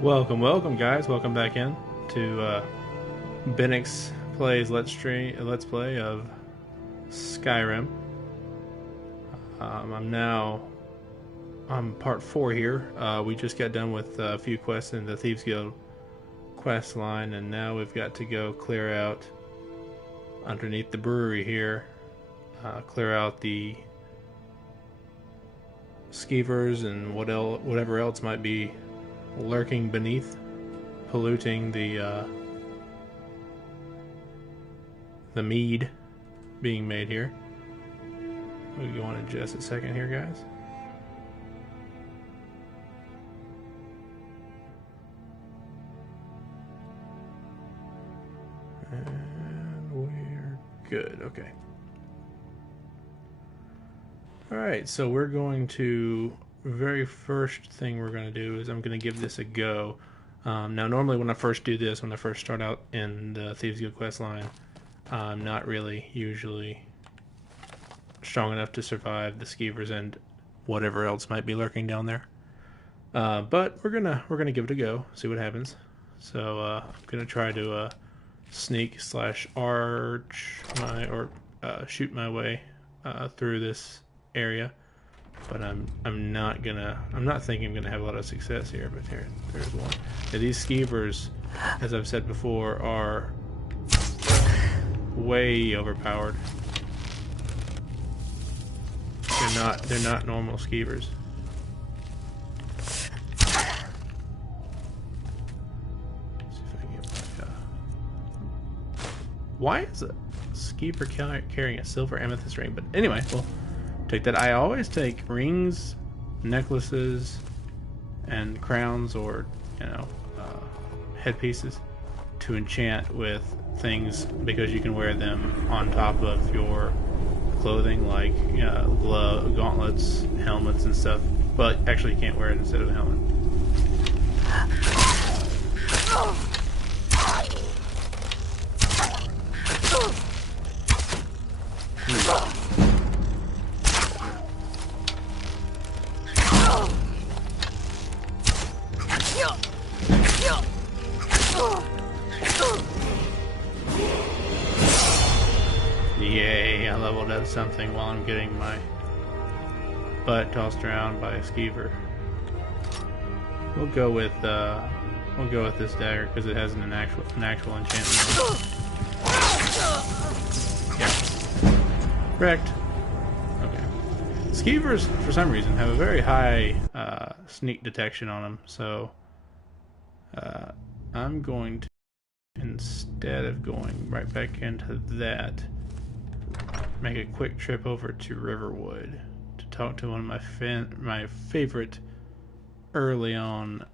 Welcome guys. Welcome back in to Benix plays Let's Play of Skyrim. I'm now on part 4 here. We just got done with a few quests in the Thieves Guild quest line, and now we've got to go clear out underneath the brewery here. Clear out the skeevers and whatever else might be lurking beneath, polluting the mead being made here. We'll go on in just a second here, guys. And we're good. Okay. Alright, so we're going to... very first thing we're going to do is I'm going to give this a go. Now normally when I first do this, when I first start out in the Thieves Guild quest line, I'm not really usually strong enough to survive the skeevers and whatever else might be lurking down there. But we're gonna give it a go, see what happens. So I'm gonna try to sneak / arch my shoot my way through this area. But I'm not thinking I'm gonna have a lot of success here. But there's one. Now, these skeevers, as I've said before, are way overpowered. They're not normal skeevers. Let's see if I can get my, why is a skeever carrying a silver amethyst ring? But anyway, well. Take that. I always take rings, necklaces, and crowns, or headpieces to enchant with things because you can wear them on top of your clothing, like gauntlets, helmets, and stuff. But actually, you can't wear it instead of a helmet. Yay, I leveled up something while I'm getting my butt tossed around by a skeever. We'll go with this dagger because it has an actual enchantment. Yeah. Wrecked. Okay. Skeevers, for some reason, have a very high sneak detection on them, so I'm going to, instead of going right back into that, make a quick trip over to Riverwood to talk to one of my favorite early on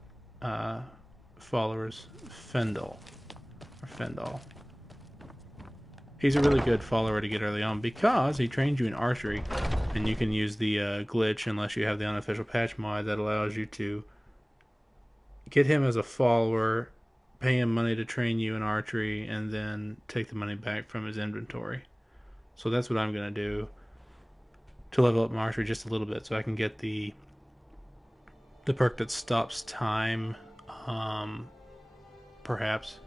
followers, Fendel. He's a really good follower to get early on because he trains you in archery, and you can use the glitch, unless you have the unofficial patch mod, that allows you to get him as a follower, pay him money to train you in archery, and then take the money back from his inventory. So that's what I'm going to do to level up my archery just a little bit, so I can get the perk that stops time, perhaps,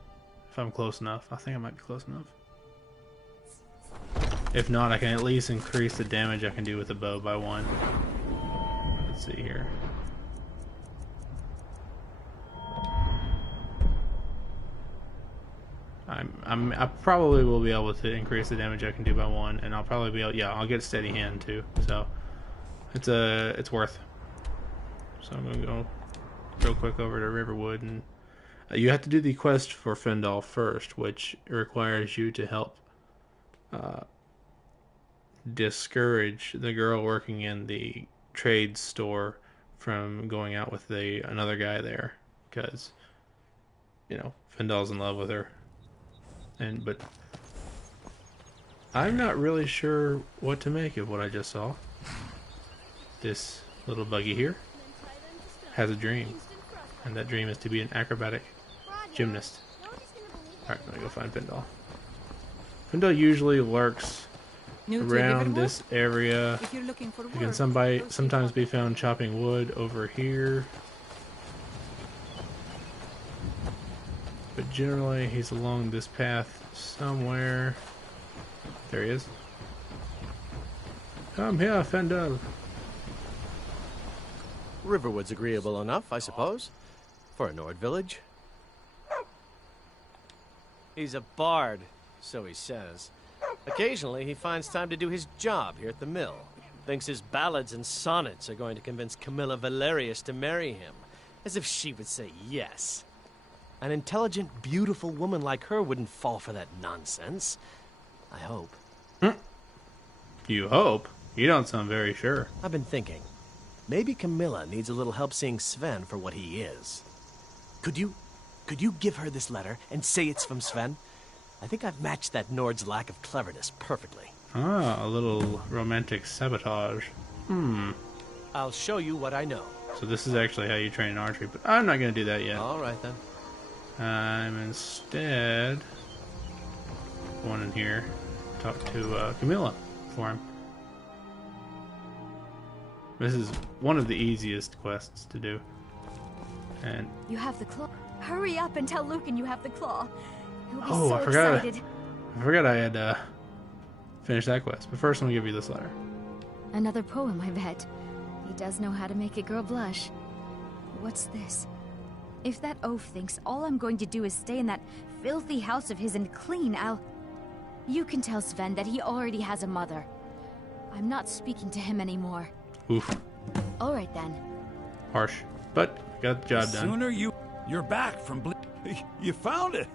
if I'm close enough. I think I might be close enough. If not, I can at least increase the damage I can do with the bow by 1. Let's see here. I probably will be able to increase the damage I can do by 1, and I'll probably be able, yeah, I'll get steady hand too. So it's worth. So I'm gonna go real quick over to Riverwood, and you have to do the quest for Fendal first, which requires you to help discourage the girl working in the trade store from going out with another guy there, because Fendal's in love with her. But I'm not really sure what to make of what I just saw. This little buggy here has a dream, and that dream is to be an acrobatic gymnast. Alright, I'm gonna go find Fendal. Fendal usually lurks around this area. You can sometimes be found chopping wood over here. but generally he's along this path somewhere. There he is. Come here, Fendel. Riverwood's agreeable enough, I suppose, for a Nord village. He's a bard, so he says. Occasionally, he finds time to do his job here at the mill. Thinks his ballads and sonnets are going to convince Camilla Valerius to marry him. As if she would say yes. An intelligent, beautiful woman like her wouldn't fall for that nonsense. I hope. You hope? You don't sound very sure. I've been thinking. Maybe Camilla needs a little help seeing Sven for what he is. Could you give her this letter and say it's from Sven? I think I've matched that Nord's lack of cleverness perfectly. Ah, a little romantic sabotage. I'll show you what I know. So this is actually how you train in archery, but I'm not going to do that yet. All right, then. I'm instead going in here, talk to Camilla for him. This is one of the easiest quests to do. And you have the claw. Hurry up and tell Lucan you have the claw. He'll be oh, so I forgot. excited. I forgot I had finished that quest. But first, let me give you this letter. Another poem, I bet. He does know how to make a girl blush. What's this? If that oaf thinks all I'm going to do is stay in that filthy house of his and clean, You can tell Sven that he already has a mother. I'm not speaking to him anymore. Oof. All right, then. Harsh. But got the job done. Sooner you're back from You found it!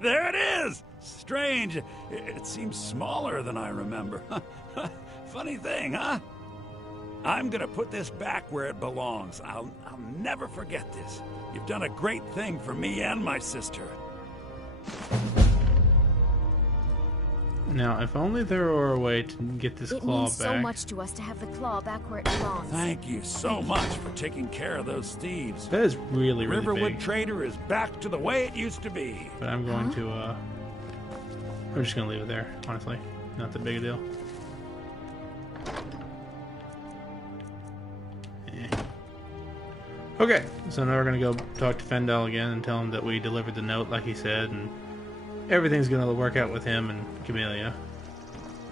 There it is! Strange. It seems smaller than I remember. Funny thing, huh? I'm gonna put this back where it belongs. I'll never forget this. You've done a great thing for me and my sister. Now, if only there were a way to get this claw back. It means so much to us to have the claw back where it belongs. Thank you so much for taking care of those thieves. That is really, really Riverwood big. Trader is back to the way it used to be. But I'm going to, I'm just going to leave it there, honestly. Not that big a deal. Okay, so now we're going to go talk to Fendel again and tell him that we delivered the note like he said, and everything's going to work out with him and Camellia.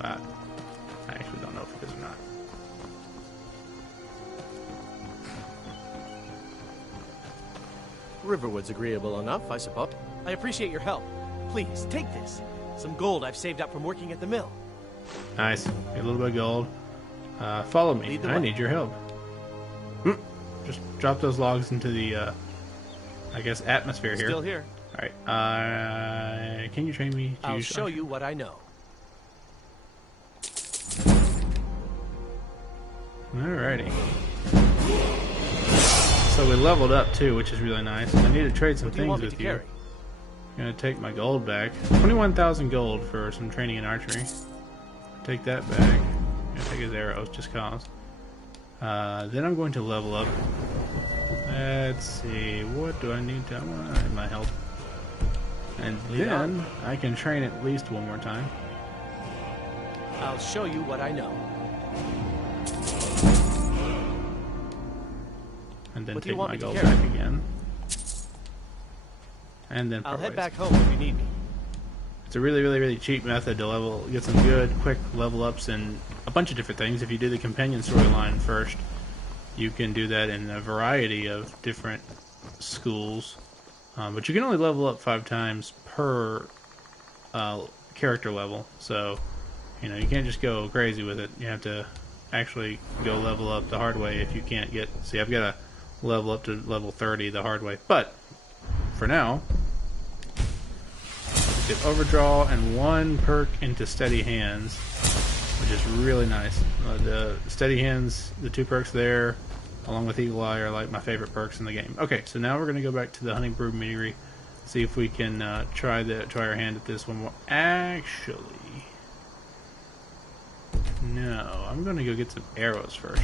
I actually don't know if it is or not. Riverwood's agreeable enough, I suppose. I appreciate your help. Please, take this. Some gold I've saved up from working at the mill. Nice. Get a little bit of gold. Follow me. I need your help. Just drop those logs into the, I guess, atmosphere here. Still here. Alright. Can you train me to I'll use show you what I know. Alrighty. So we leveled up too, which is really nice. I need to trade some things with you. I'm gonna take my gold back. 21,000 gold for some training in archery. Take that back. I'm gonna take his arrows just cause. Then I'm going to level up. Let's see, what do I need to... I need my health. And then I can train at least one more time. I'll show you what I know. And then take my gold back again. And then I'll head back home if you need me. It's a really, really, really cheap method to get some good, quick level ups and a bunch of different things. If you do the companion storyline first, you can do that in a variety of different schools. But you can only level up 5 times per character level. So, you can't just go crazy with it. You have to actually go level up the hard way if you can't get... See, I've got to level up to level 30 the hard way. But, for now... Get overdraw and 1 perk into steady hands, which is really nice. The steady hands, the 2 perks there, along with Eagle Eye, are like my favorite perks in the game. Okay, so now we're going to go back to the Honey Brew Meadery, see if we can try our hand at this one more. Actually, no, I'm going to go get some arrows first.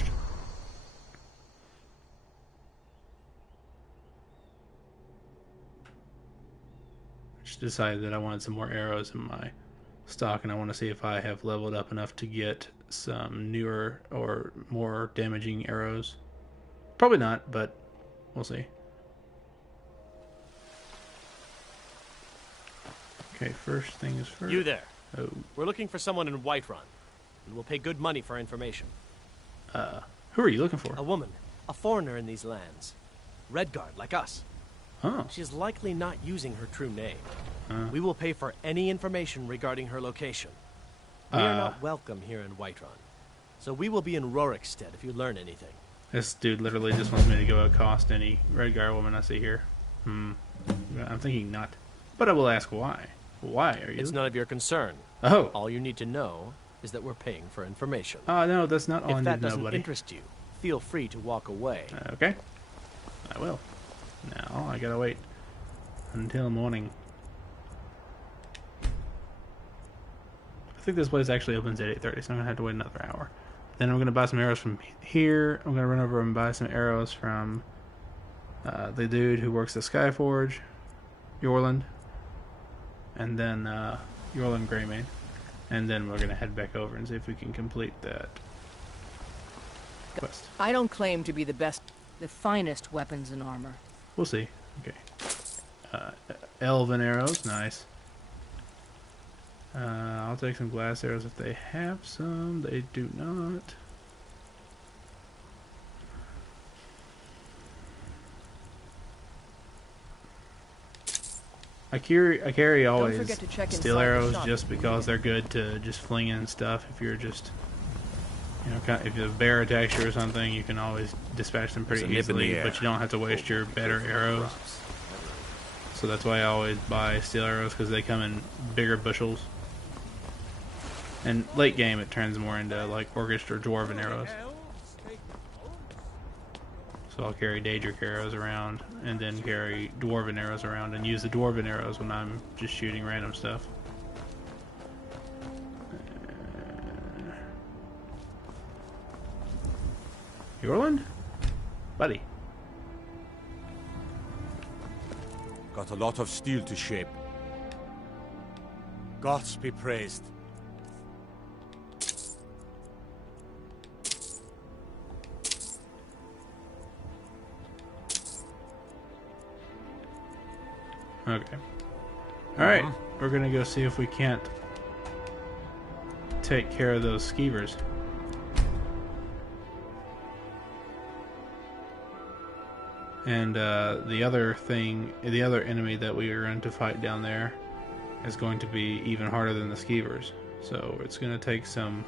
Decided that I wanted some more arrows in my stock, and I want to see if I have leveled up enough to get some newer or more damaging arrows. Probably not, but we'll see. Okay, first thing is first. You there. Oh. We're looking for someone in Whiterun. And we'll pay good money for information. Who are you looking for? A woman. A foreigner in these lands. Redguard, like us. Oh. She is likely not using her true name. We will pay for any information regarding her location. We are not welcome here in Whiterun. So we will be in Rorikstead if you learn anything. This dude literally just wants me to go accost any Redguard woman I see here. I'm thinking not. But I will ask why. Why are you? It's none of your concern. Oh. All you need to know is that we're paying for information. Oh, no, that's not all I If need that to know, doesn't buddy. interest you, feel free to walk away. Okay. I will. Now, I gotta wait until morning. I think this place actually opens at 8:30, so I'm gonna have to wait another hour. Then I'm gonna buy some arrows from here. I'm gonna run over and buy some arrows from the dude who works at Skyforge, Yorland, and then Yorland Greymane. And then we're gonna head back over and see if we can complete that quest. I don't claim to be the finest weapons and armor. We'll see. Okay. Elven arrows, nice. I'll take some glass arrows if they have some. They do not. I carry always forget to check steel inside the arrows shop. just because they're good to just fling in stuff. If you're just, you know, if a bear attacks you or something, you can always dispatch them pretty There's a nip in easily, the air. but you don't have to waste your better arrows. So that's why I always buy steel arrows, because they come in bigger bushels. And late game, it turns more into like Orcish or Dwarven arrows. So I'll carry Daedric arrows around, and then carry Dwarven arrows around, and use the Dwarven arrows when I'm just shooting random stuff. Yorland? Buddy. Got a lot of steel to shape. Gods be praised. Okay. Alright, we're gonna go see if we can't take care of those skeevers. And the other enemy that we are going to fight down there is going to be even harder than the skeevers. So it's gonna take some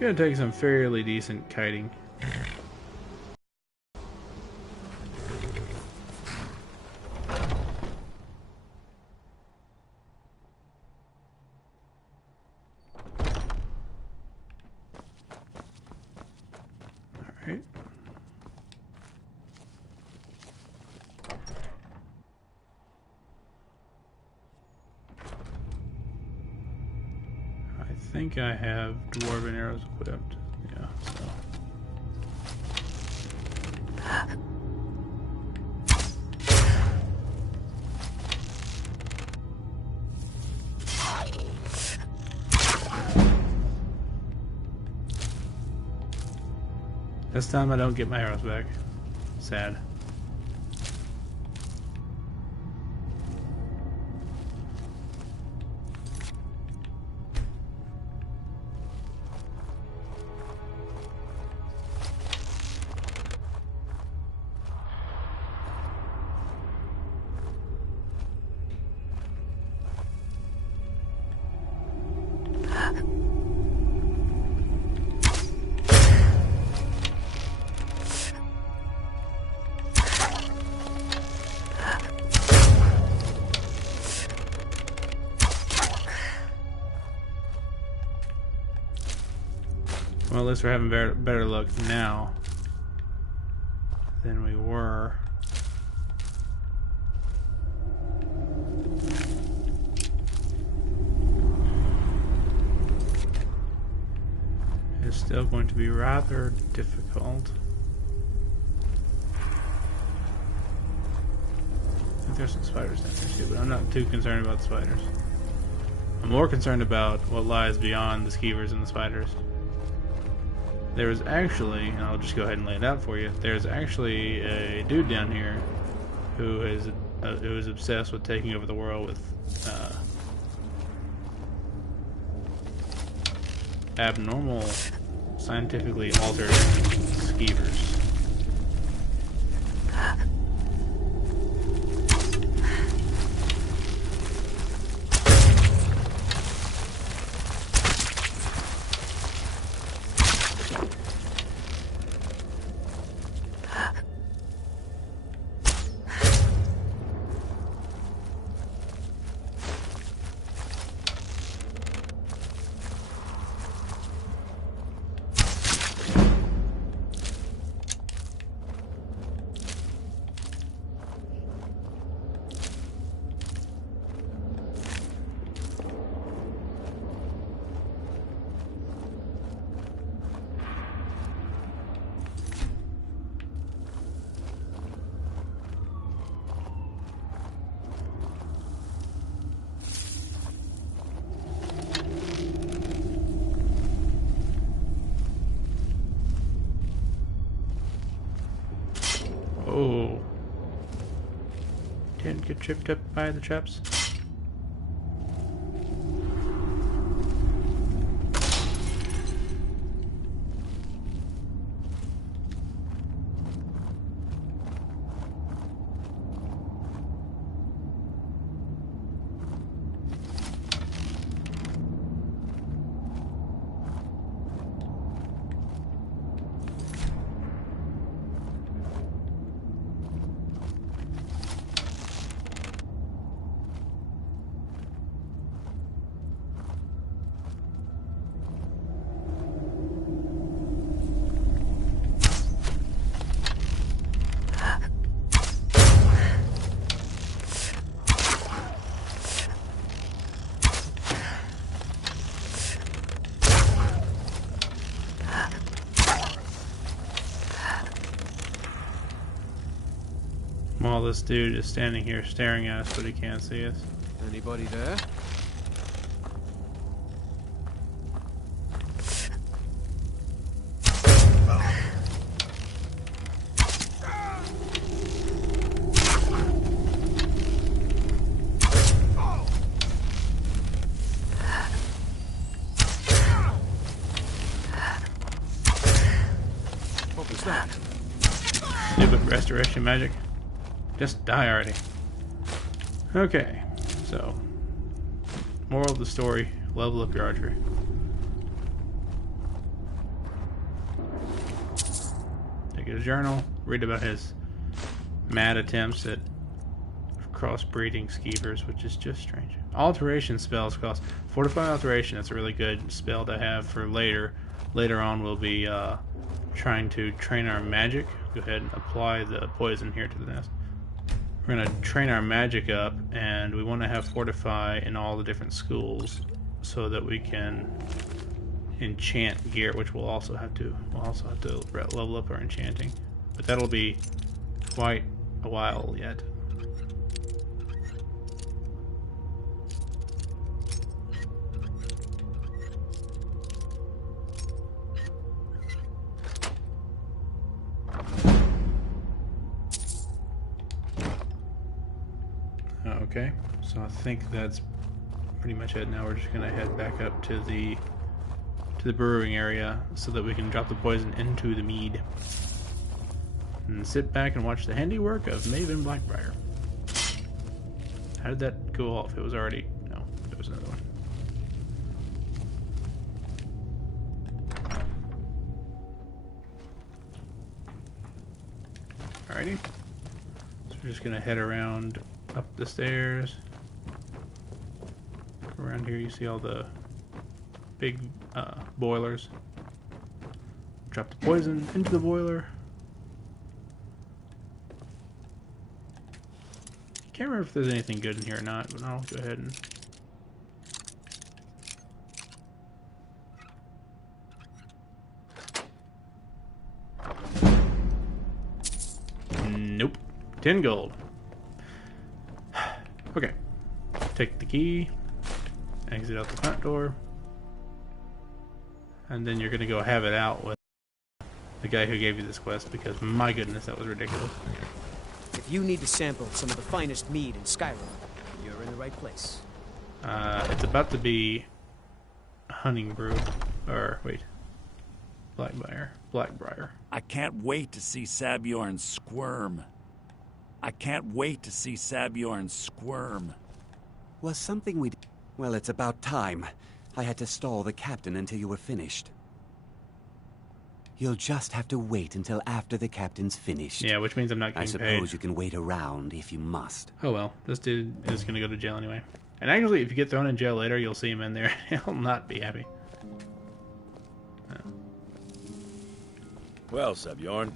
fairly decent kiting. Alright. I think I have dwarven arrows equipped. Yeah, so. This time I don't get my arrows back. Sad. Well, at least we're having better luck now than we were. It's still going to be rather difficult. I think there's some spiders down there too, but I'm not too concerned about the spiders. I'm more concerned about what lies beyond the skeevers and the spiders. There's actually, and I'll just go ahead and lay it out for you, there's actually a dude down here who has it was obsessed with taking over the world with abnormal, scientifically altered skeevers. Oh. Didn't get tripped up by the traps. While this dude is standing here staring at us, but he can't see us. Anybody there? What was that? Stupid restoration magic. Just die already. Okay, so moral of the story: level up your archery. Take his journal, read about his mad attempts at crossbreeding skeevers, which is just strange. Alteration spells cost Fortify Alteration. That's a really good spell to have for later. Later on, we'll be trying to train our magic. Go ahead and apply the poison here to the nest. We're going to train our magic up, and we want to have Fortify in all the different schools so that we can enchant gear, which we'll also have to level up our enchanting. But that'll be quite a while yet. Okay, so I think that's pretty much it. Now we're just gonna head back up to the brewing area so that we can drop the poison into the mead and sit back and watch the handiwork of Maven Blackbriar. How did that go off? It was already... no, there was another one. Alrighty, so we're just gonna head around up the stairs. Around here you see all the big boilers. Drop the poison into the boiler. Can't remember if there's anything good in here or not, but I'll go ahead and... nope. 10 gold. Okay. Take the key, exit out the front door, and then you're going to go have it out with the guy who gave you this quest, because my goodness, that was ridiculous. If you need to sample some of the finest mead in Skyrim, you're in the right place. It's about to be Hunting Brew. Or, wait. Blackbriar. I can't wait to see Sabjorn squirm. I can't wait to see Sabjorn squirm. Was something we... Well, it's about time. I had to stall the captain until you were finished. You'll just have to wait until after the captain's finished. Yeah, which means I'm not getting paid. I suppose you can wait around if you must. Oh well, this dude is going to go to jail anyway. And actually, if you get thrown in jail later, you'll see him in there. He'll not be happy. Well, Sabjorn,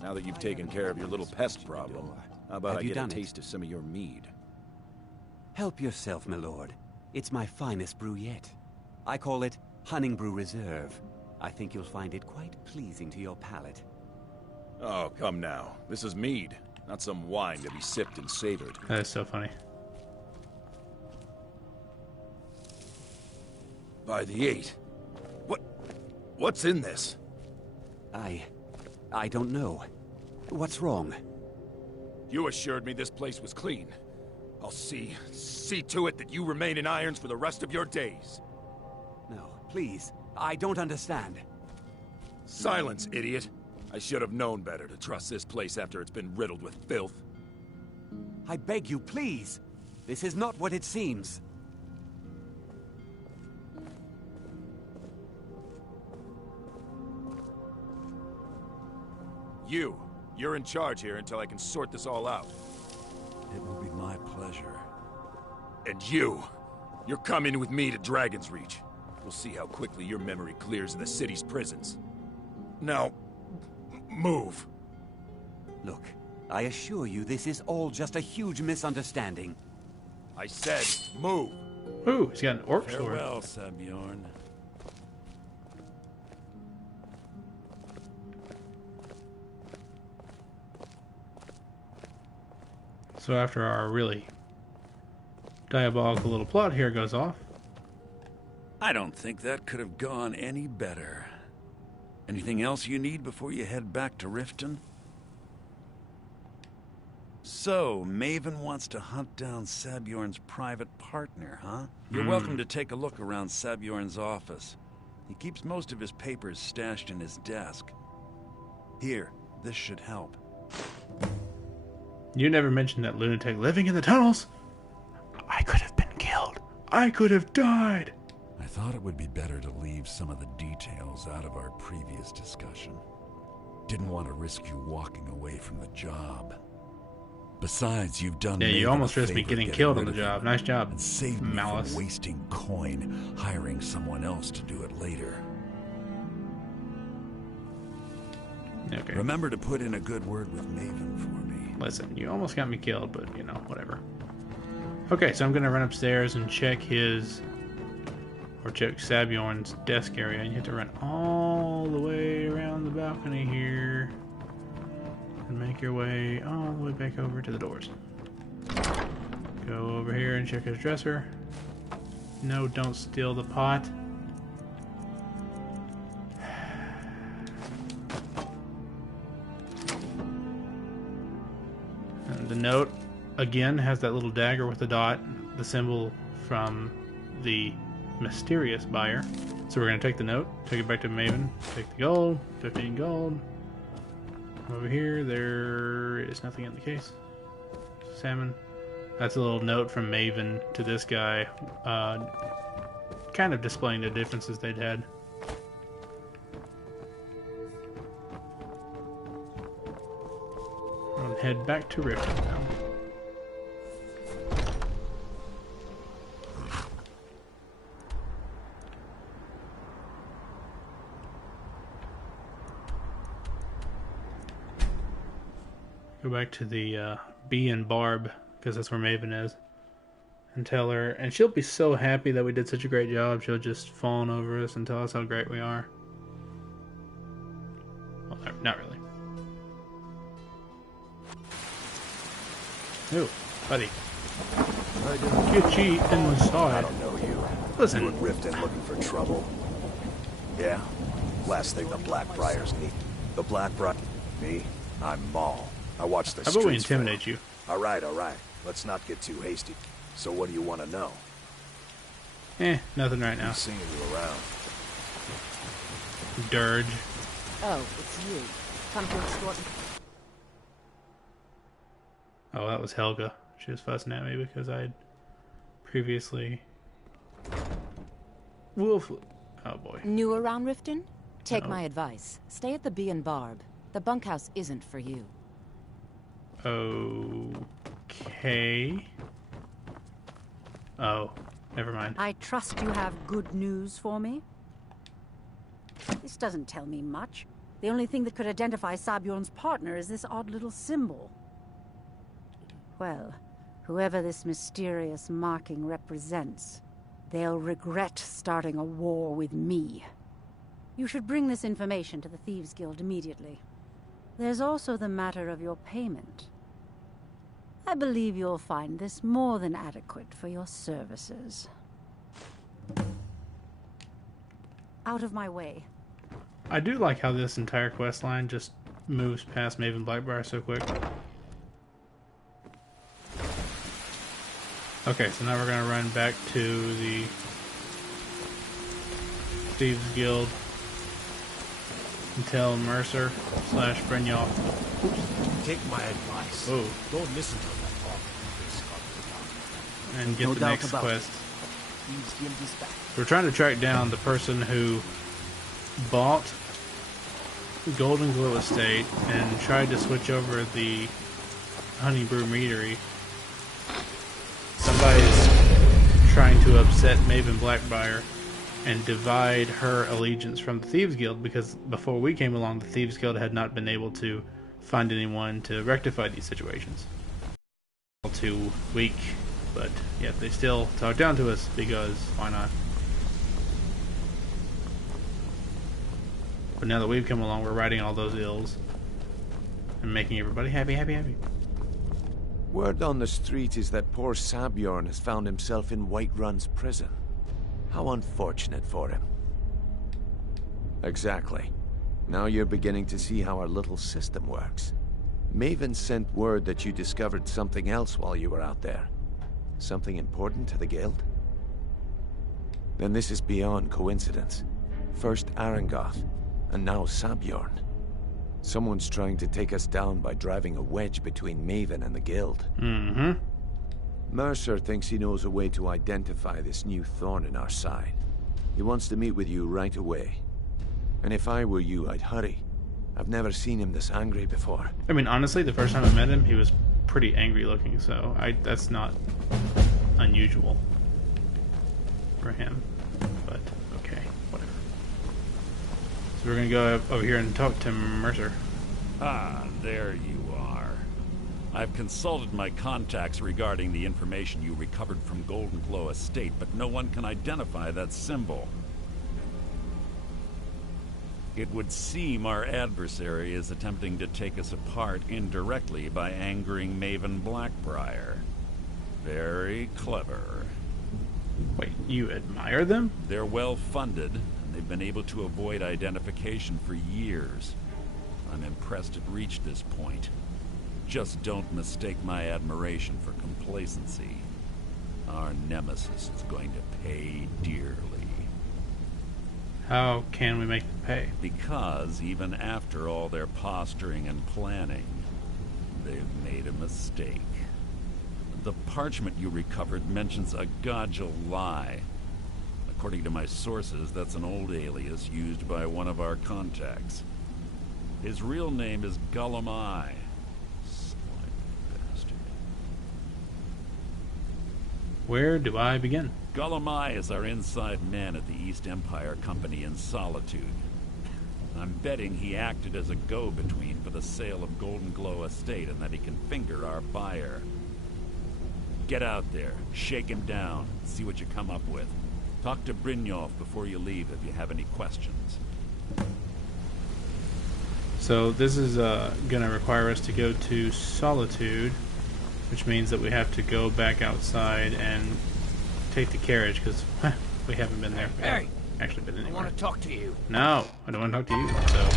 now that you've taken care of your little pest problem, how about I get a taste of some of your mead? Help yourself, my lord. It's my finest brew yet. I call it Hunting Brew Reserve. I think you'll find it quite pleasing to your palate. Oh, come now. This is mead, not some wine to be sipped and savored. That is so funny. By the 8. What's in this? I don't know. What's wrong? You assured me this place was clean. I'll see to it that you remain in irons for the rest of your days. No, please. I don't understand. Silence, idiot. I should have known better to trust this place after it's been riddled with filth. I beg you, please. This is not what it seems. You're in charge here until I can sort this all out. It will be my pleasure. And you're coming with me to Dragon's Reach. We'll see how quickly your memory clears in the city's prisons. Now, move. Look, I assure you this is all just a huge misunderstanding. I said, move. Ooh, he's got an orc sword. Farewell, Sabjorn. So after our really diabolical little plot here goes off. I don't think that could have gone any better. Anything else you need before you head back to Riften? So, Maven wants to hunt down Sabjorn's private partner, huh? You're welcome to take a look around Sabjorn's office. He keeps most of his papers stashed in his desk. Here, this should help. You never mentioned that lunatic living in the tunnels. I could have been killed. I could have died. I thought it would be better to leave some of the details out of our previous discussion. Didn't want to risk you walking away from the job. Besides, you've done Yeah, you Maven almost a risked me favor getting killed on the rid of job. him Nice job, and saved me Malice. from wasting coin hiring someone else to do it later. Okay. Remember to put in a good word with Maven for me. Listen, you almost got me killed, but you know, whatever. Okay, so I'm gonna run upstairs and check check Sabjorn's desk area, and you have to run all the way around the balcony here and make your way all the way back over to the doors. Go over here and check his dresser. No, don't steal the pot. And the note again has that little dagger with the dot, the symbol from the mysterious buyer. So we're going to take the note, take it back to Maven, take the gold, 15 gold. Over here, there is nothing in the case. Salmon. That's a little note from Maven to this guy, kind of displaying the differences they'd had. I'll head back to Rift now. Go back to the Bee and Barb, because that's where Maven is, and tell her, and she'll be so happy that we did such a great job, she'll just fawn over us and tell us how great we are. Well, not really. Ooh, buddy. Get ye inside. I don't know you. Listen. You and Riften looking for trouble. Yeah? Last thing the Blackbriars need. The Blackbriar... Me? I'm Maul. I watch the How streets. about we intimidate you? All right. Let's not get too hasty. So what do you want to know? Nothing right now. I'm seeing you around. Dirge. Oh, it's you. Come to extort me. Oh, that was Helga. She was fussing at me because I had previously... Wolf. Oh boy. New around Riften? Take No. my advice. Stay at the Bee and Barb. The bunkhouse isn't for you. Okay. Oh, never mind. I trust you have good news for me? This doesn't tell me much. The only thing that could identify Sabjorn's partner is this odd little symbol. Well, whoever this mysterious marking represents, they'll regret starting a war with me. You should bring this information to the Thieves Guild immediately. There's also the matter of your payment. I believe you'll find this more than adequate for your services. Out of my way. I do like how this entire quest line just moves past Maven Blackbriar so quick. Okay, so now we're going to run back to the Thieves Guild and tell Mercer / Brynjolf. Take my advice. Whoa. Don't listen to that talk. And get No the doubt next about it. quest. Thieves Guild is back. We're trying to track down the person who bought Golden Glow Estate and tried to switch over the Honey Brew Meadery. Somebody's trying to upset Maven Blackbriar and divide her allegiance from the Thieves Guild, because before we came along, the Thieves Guild had not been able to find anyone to rectify these situations. Too weak, but yet they still talk down to us because why not? But now that we've come along, we're righting all those ills and making everybody happy. Word on the street is that poor Sabjorn has found himself in Whiterun's prison. How unfortunate for him. Exactly. Now you're beginning to see how our little system works. Maven sent word that you discovered something else while you were out there. Something important to the guild? Then this is beyond coincidence. First Arangoth, and now Sabjorn. Someone's trying to take us down by driving a wedge between Maven and the guild. Mm-hmm. Mercer thinks he knows a way to identify this new thorn in our side. He wants to meet with you right away. And if I were you, I'd hurry. I've never seen him this angry before. I mean, honestly, the first time I met him, he was pretty angry looking, so that's not unusual for him. But, okay, whatever. So we're gonna go over here and talk to Mercer. Ah, there you are. I've consulted my contacts regarding the information you recovered from Golden Glow Estate, but no one can identify that symbol. It would seem our adversary is attempting to take us apart indirectly by angering Maven Blackbriar. Very clever. Wait, you admire them? They're well funded, and they've been able to avoid identification for years. I'm impressed it reached this point. Just don't mistake my admiration for complacency. Our nemesis is going to pay dearly. How can we make them pay? Because even after all their posturing and planning, they've made a mistake. The parchment you recovered mentions a Godjal lie. According to my sources, that's an old alias used by one of our contacts. His real name is Gullum Eye. Slimy bastard. Where do I begin? Gullum Eye is our inside man at the East Empire Company in Solitude. I'm betting he acted as a go-between for the sale of Golden Glow Estate and that he can finger our buyer. Get out there, shake him down, see what you come up with. Talk to Brynjolf before you leave if you have any questions. So this is going to require us to go to Solitude, which means that we have to go back outside and take the carriage, because we haven't been there. We haven't actually been anywhere. I want to talk to you. No, I don't want to talk to you, so...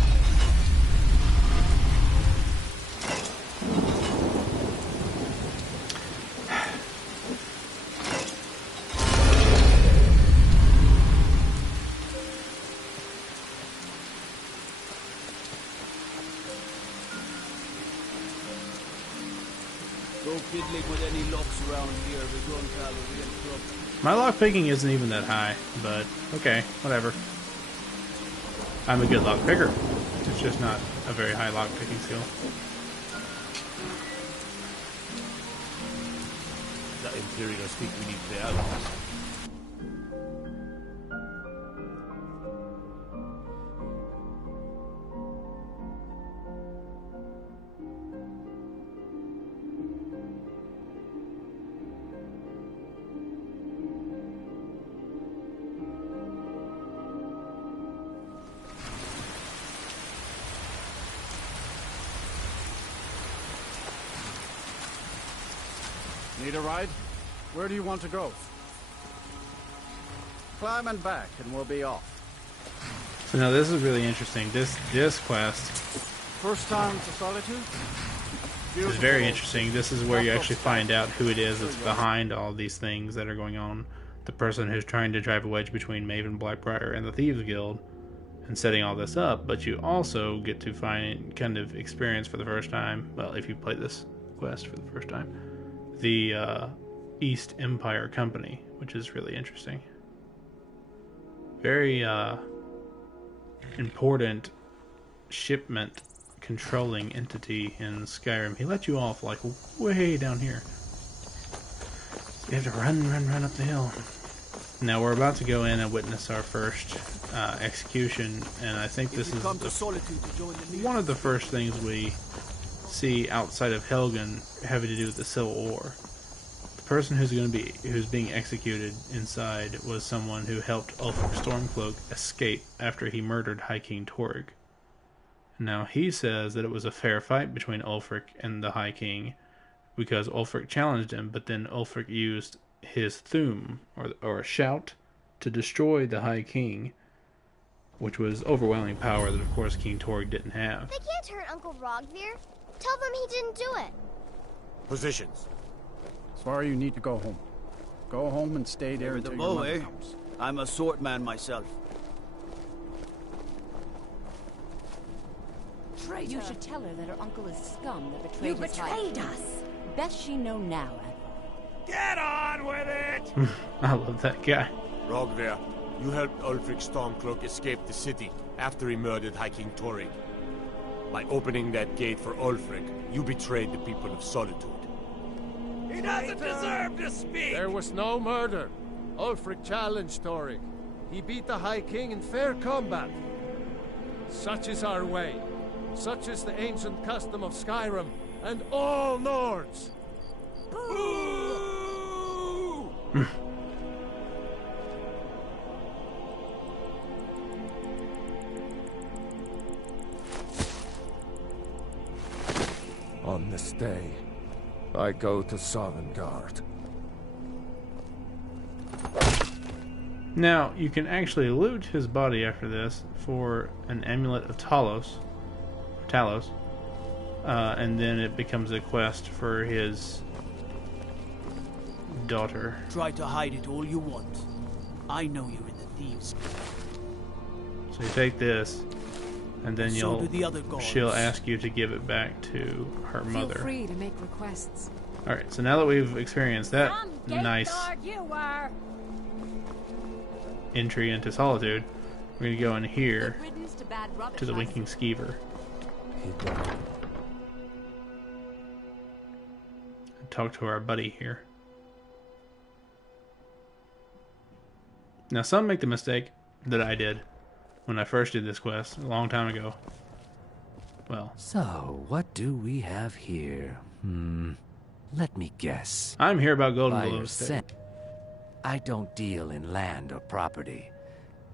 No fiddling with any locks around here. We don't have a real trouble. My lockpicking isn't even that high, but okay, whatever. I'm a good lockpicker. It's just not a very high lockpicking skill. The Imperials think we need their allies. Need a ride? Where do you want to go? Climb and back, and we'll be off. So now this is really interesting. This quest First time to Solitude? is very interesting. This is where you actually find out who it is that's behind all these things that are going on. The person who's trying to drive a wedge between Maven Blackbriar and the Thieves Guild and setting all this up. But you also get to kind of experience for the first time, well, if you play this quest for the first time, the East Empire Company, which is really interesting. Very important shipment controlling entity in Skyrim. He let you off like way down here. So you have to run up the hill. Now we're about to go in and witness our first execution, and I think this is one of the first things we see outside of Helgen having to do with the Civil War. The person who's being executed inside was someone who helped Ulfric Stormcloak escape after he murdered High King Torygg. Now he says that it was a fair fight between Ulfric and the High King because Ulfric challenged him, but then Ulfric used his Thume or a shout to destroy the High King, which was overwhelming power that of course King Torygg didn't have. They can't hurt Uncle Rogvir. Tell them he didn't do it. Positions. Svar, you need to go home. Go home and stay there until your mother comes. I'm a sword man myself. Traitor. You should tell her that her uncle is scum that betrayed You his life. betrayed us! Best she know now, Admiral. Get on with it! I love that guy. Rogvir, you helped Ulfric Stormcloak escape the city after he murdered High King Torygg. By opening that gate for Ulfric, you betrayed the people of Solitude. He doesn't deserve to speak! There was no murder. Ulfric challenged Torygg. He beat the High King in fair combat. Such is our way. Such is the ancient custom of Skyrim and all Nords. Boo! On this day, I go to Sovngarde. Now, you can actually loot his body after this for an amulet of Talos, and then it becomes a quest for his daughter. Try to hide it all you want. I know you're in the Thieves. So you take this, and then So do the other she'll ask you to give it back to her mother. Feel free to make requests. Alright, so now that we've experienced that nice entry into Solitude, we're going to go in here to the Winking Skeever. Talk to our buddy here. Now some make the mistake that I did when I first did this quest a long time ago. Well, so what do we have here? Let me guess. I'm here about Golden Buyer Glow Estate. sent. I don't deal in land or property.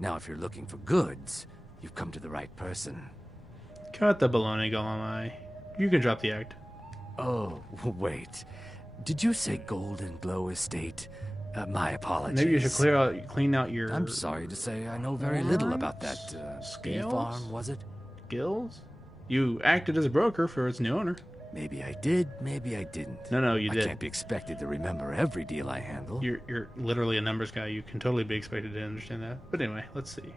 Now, if you're looking for goods, you've come to the right person. Cut the baloney, Golemai. You can drop the act. Oh, wait. Did you say Golden Glow Estate? My apologies. Maybe you should clean out your... I'm sorry to say I know very little about that bee Scales? farm, was it? Gills? You acted as a broker for its new owner. Maybe I did, maybe I didn't. No, you did. I can't be expected to remember every deal I handle. You're literally a numbers guy. You can totally be expected to understand that. But anyway, let's see.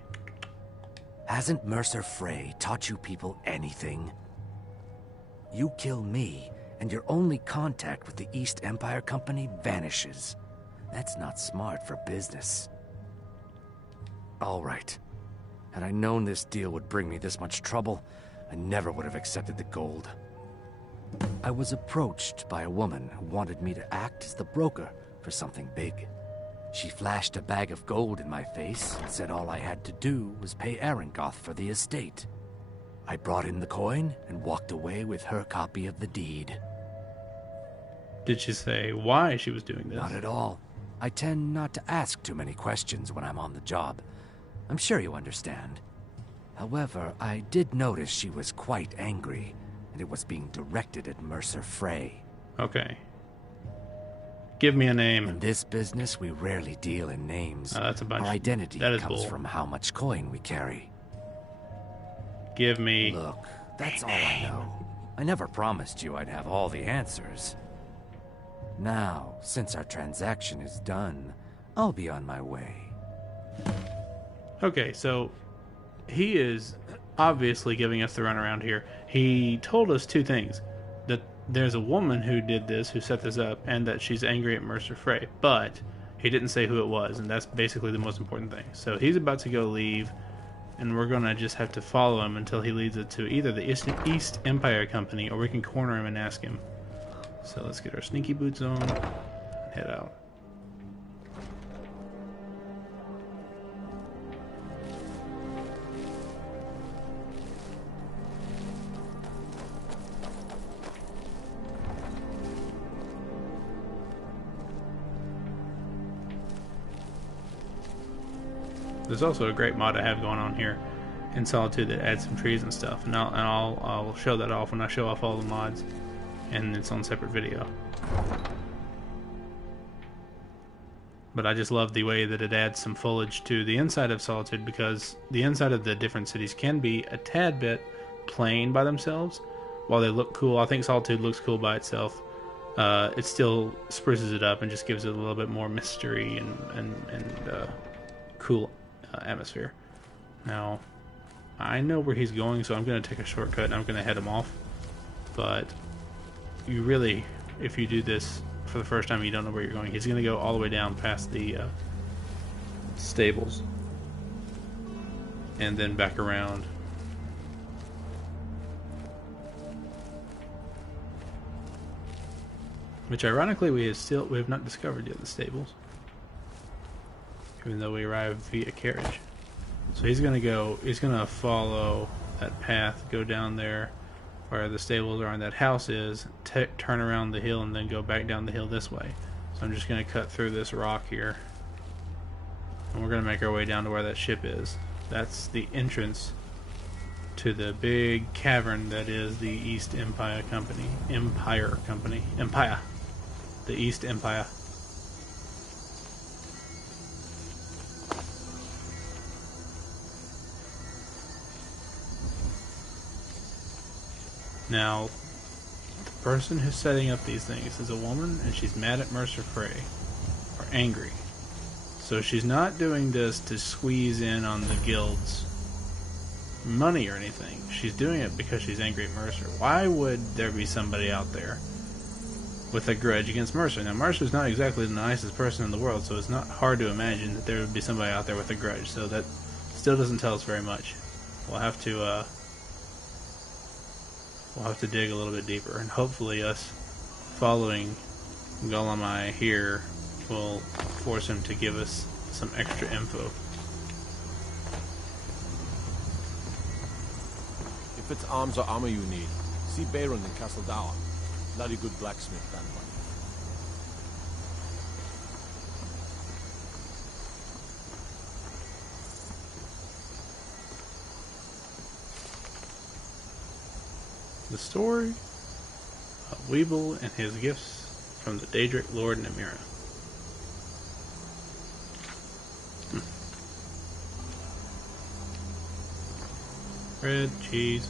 Hasn't Mercer Frey taught you people anything? You kill me, and your only contact with the East Empire Company vanishes. That's not smart for business. All right. Had I known this deal would bring me this much trouble, I never would have accepted the gold. I was approached by a woman who wanted me to act as the broker for something big. She flashed a bag of gold in my face and said all I had to do was pay Arangoth for the estate. I brought in the coin and walked away with her copy of the deed. Did she say why she was doing this? Not at all. I tend not to ask too many questions when I'm on the job. I'm sure you understand. However, I did notice she was quite angry, and it was being directed at Mercer Frey. Okay. Give me a name. In this business, we rarely deal in names. That's a bunch. Our identity That is comes bull. from how much coin we carry. Give me... Look, that's all I know. I never promised you I'd have all the answers. Now, since our transaction is done, I'll be on my way. Okay, so he is obviously giving us the runaround here. He told us two things. That there's a woman who did this, who set this up, and that she's angry at Mercer Frey. But he didn't say who it was, and that's basically the most important thing. So he's about to go leave, and we're going to just have to follow him until he leads it to either the East Empire Company, or we can corner him and ask him. So let's get our sneaky boots on and head out. There's also a great mod I have going on here in Solitude that adds some trees and stuff, and I'll show that off when I show off all the mods, and it's on separate video. But I just love the way that it adds some foliage to the inside of Solitude, because the inside of the different cities can be a tad bit plain by themselves. While they look cool, I think Solitude looks cool by itself. It still spruces it up and just gives it a little bit more mystery and cool atmosphere. Now, I know where he's going, so I'm going to take a shortcut and I'm going to head him off. But you really, if you do this for the first time, you don't know where you're going. He's going to go all the way down past the stables and then back around. Which ironically we have not discovered yet, the stables. Even though we arrived via carriage. So he's gonna follow that path, go down there where the stables are and that house is, turn around the hill and then go back down the hill this way. So I'm just gonna cut through this rock here. And we're gonna make our way down to where that ship is. That's the entrance to the big cavern that is the East Empire Company. Empire. The East Empire. Now, the person who's setting up these things is a woman, and she's mad at Mercer Frey, or angry. So she's not doing this to squeeze in on the guild's money or anything. She's doing it because she's angry at Mercer. Why would there be somebody out there with a grudge against Mercer? Now, Mercer's not exactly the nicest person in the world, so it's not hard to imagine that there would be somebody out there with a grudge. So that still doesn't tell us very much. We'll have to dig a little bit deeper, and hopefully us following Golemai here will force him to give us some extra info. If it's arms or armor you need, see Bayron in Castle Dower. Bloody good blacksmith, that one. The story of Weeble and his gifts from the Daedric Lord Namira. Bread, cheese,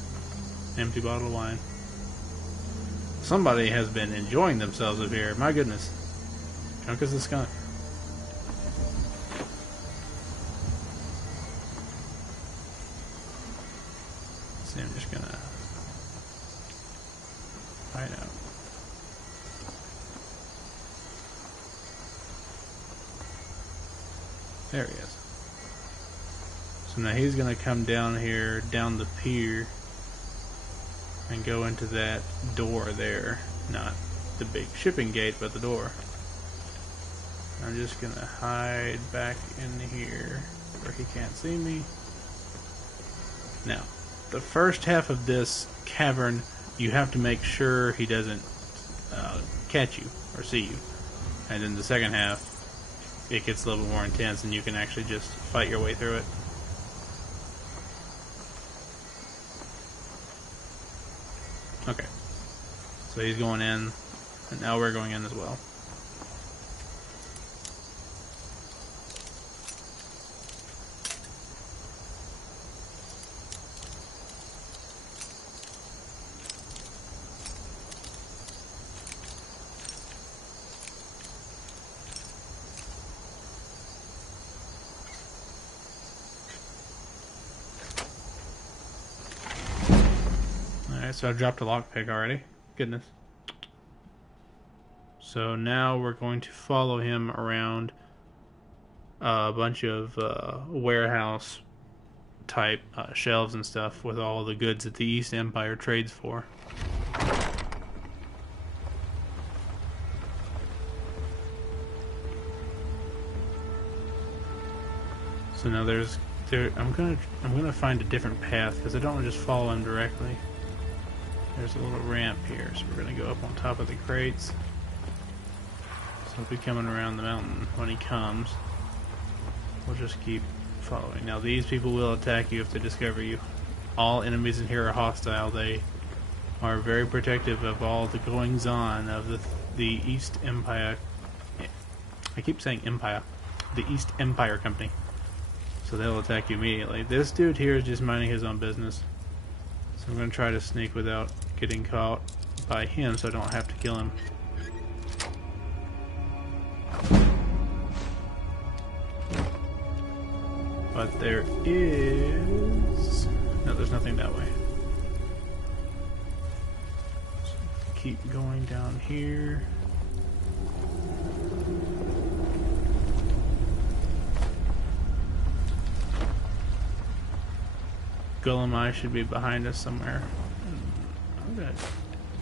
empty bottle of wine. Somebody has been enjoying themselves up here. My goodness. Drunk as a skunk. See, I'm just gonna hide out. There he is. So now he's going to come down here, down the pier, and go into that door there. Not the big shipping gate, but the door. I'm just going to hide back in here where he can't see me. Now, the first half of this cavern, you have to make sure he doesn't catch you or see you. And then the second half, it gets a little more intense and you can actually just fight your way through it. Okay. So he's going in, and now we're going in as well. So I dropped a lockpick already. Goodness. So now we're going to follow him around a bunch of warehouse type shelves and stuff with all the goods that the East Empire trades for. So now I'm gonna find a different path because I don't want to just follow him directly. There's a little ramp here, so we're going to go up on top of the crates. So he'll be coming around the mountain when he comes. We'll just keep following. Now these people will attack you if they discover you. All enemies in here are hostile. They are very protective of all the goings-on of the East Empire. I keep saying Empire. The East Empire Company. So they'll attack you immediately. This dude here is just minding his own business. So I'm going to try to sneak without getting caught by him so I don't have to kill him. But there is... No, there's nothing that way. So keep going down here. Golem should be behind us somewhere. I'm gonna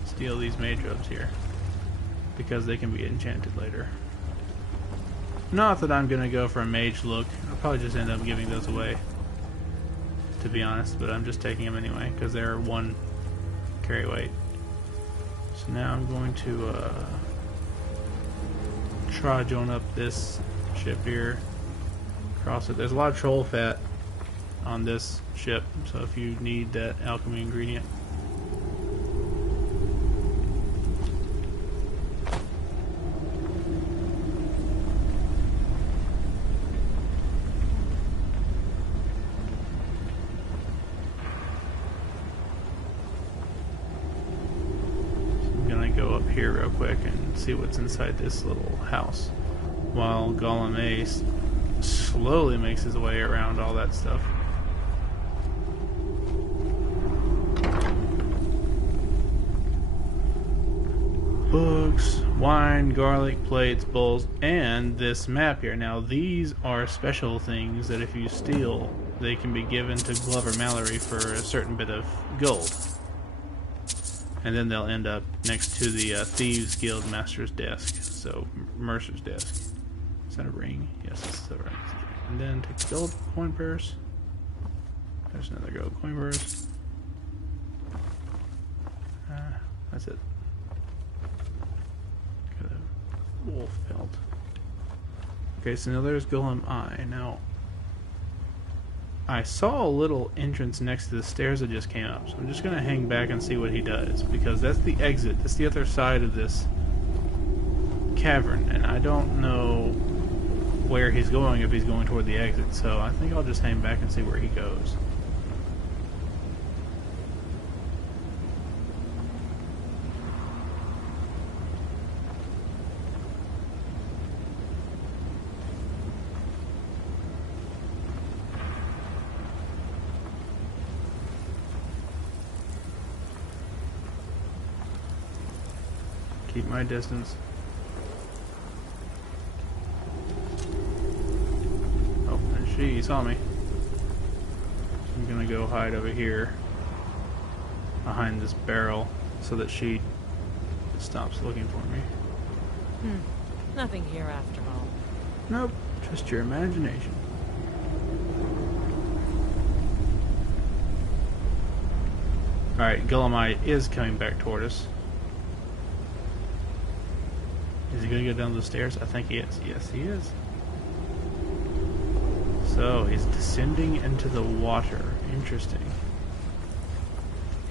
steal these mage robes here because they can be enchanted later. Not that I'm gonna go for a mage look. I'll probably just end up giving those away, to be honest, but I'm just taking them anyway because they're 1 carry weight. So now I'm going to trudge on up this ship here, cross it. There's a lot of troll fat on this ship, so if you need that alchemy ingredient. So I'm gonna go up here real quick and see what's inside this little house while Golem Ace slowly makes his way around all that stuff. Books, wine, garlic, plates, bowls, and this map here. Now these are special things that if you steal, they can be given to Glover Mallory for a certain bit of gold. And then they'll end up next to the Thieves Guild Master's desk, so Mercer's desk. Is that a ring? Yes, it's the ring. And then take the gold coin purse. There's another gold coin purse. That's it. Wolf pelt. Okay, so now there's Golem Eye. Now, I saw a little entrance next to the stairs that just came up, so I'm just going to hang back and see what he does, because that's the exit. That's the other side of this cavern, and I don't know where he's going if he's going toward the exit, so I think I'll just hang back and see where he goes. Keep my distance. she saw me. I'm gonna go hide over here behind this barrel so that she stops looking for me. Nothing here after all. Nope, just your imagination. Alright, Guillemite is coming back toward us. Is he gonna go down the stairs? I think he is. Yes, he is. So, he's descending into the water. Interesting.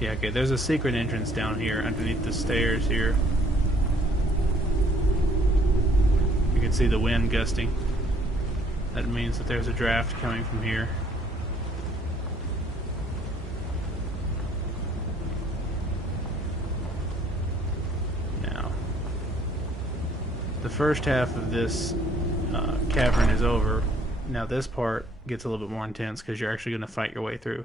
Yeah, okay, there's a secret entrance down here underneath the stairs here. You can see the wind gusting. That means that there's a draft coming from here. Now, the first half of this cavern is over. Now this part gets a little bit more intense because you're actually going to fight your way through.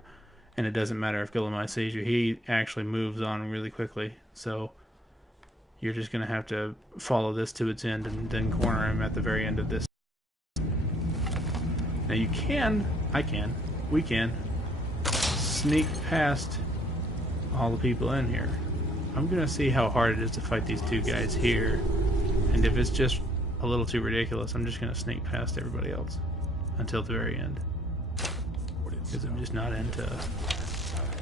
And it doesn't matter if Guillemite sees you. He actually moves on really quickly. So you're just going to have to follow this to its end and then corner him at the very end of this. Now you can, we can sneak past all the people in here. I'm going to see how hard it is to fight these two guys here. And if it's just a little too ridiculous, I'm just going to sneak past everybody else until the very end. Because I'm just not into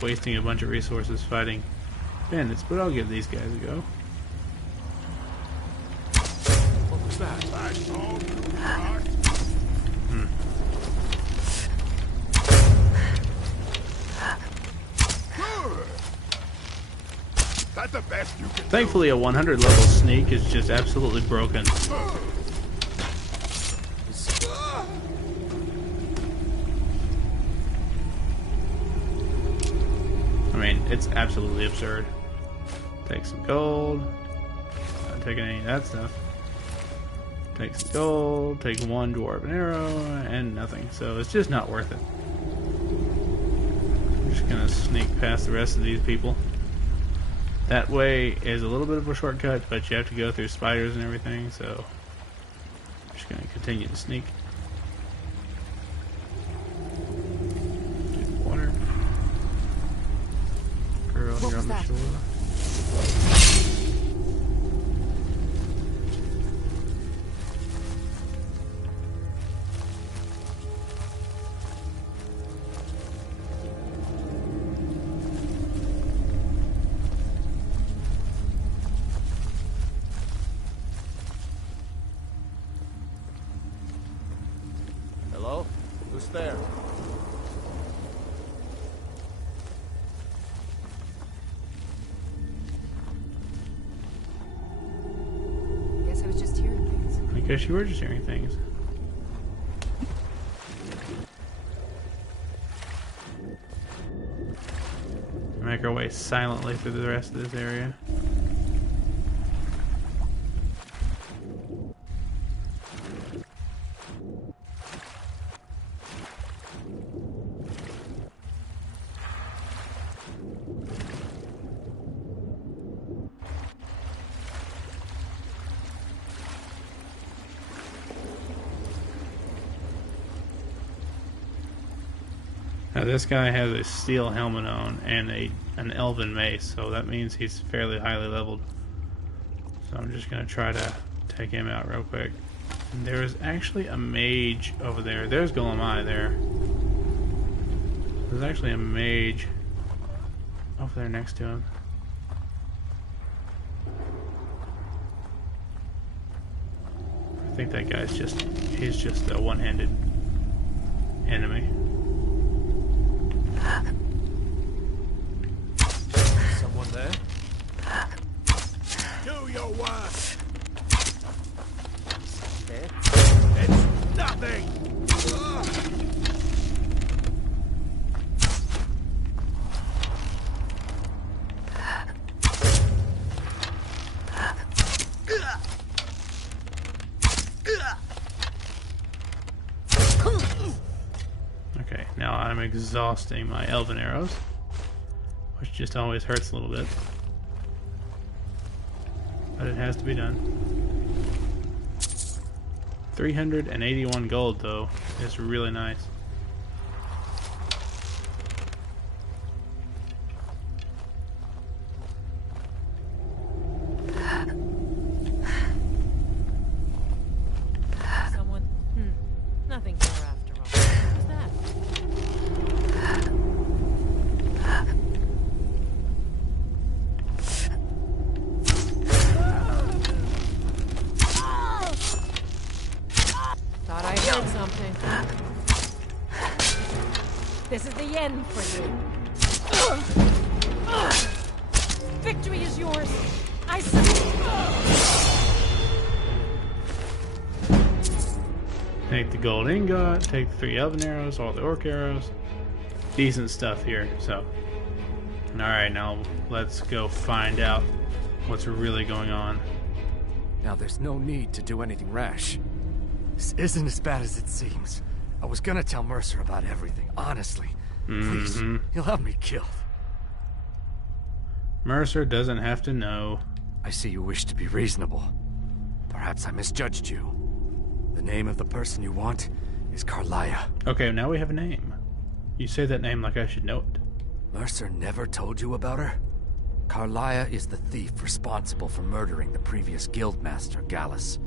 wasting a bunch of resources fighting bandits, but I'll give these guys a go. What was that? That's the best you can Thankfully, a 100 level sneak is just absolutely broken. I mean, it's absolutely absurd. Take some gold. Not taking any of that stuff. Take some gold. Take one dwarven arrow and nothing. So it's just not worth it. I'm just gonna sneak past the rest of these people. That way is a little bit of a shortcut, but you have to go through spiders and everything. So I'm just gonna continue to sneak. Water. Girl, What you're was on the that? shore. Hello? Who's there? Guess I was just hearing things. I guess you were just hearing things. Make our way silently through the rest of this area. Now this guy has a steel helmet on and an elven mace, so that means he's fairly highly leveled. So I'm just going to try to take him out real quick. And there's actually a mage over there. There's Guillemite there. There's actually a mage over there next to him. I think that guy's he's just a one-handed enemy. Someone there? do your work. Okay. It's nothing. Okay, now I'm exhausting my elven arrows, which just always hurts a little bit, but it has to be done. 381 gold, though. It's really nice. Someone? Nothing here after all. Who's that? Thought I heard something. This is the end for you. Victory is yours. I Take the gold ingot, take the 3 elven arrows, all the orc arrows. Decent stuff here, so. Alright, now let's go find out what's really going on. Now there's no need to do anything rash. This isn't as bad as it seems. I was gonna tell Mercer about everything, honestly. Please, he'll have me killed. Mercer doesn't have to know. I see you wish to be reasonable. Perhaps I misjudged you. The name of the person you want is Carlia. Okay, now we have a name. You say that name like I should know it. Mercer never told you about her? Carlia is the thief responsible for murdering the previous guildmaster, Gallus.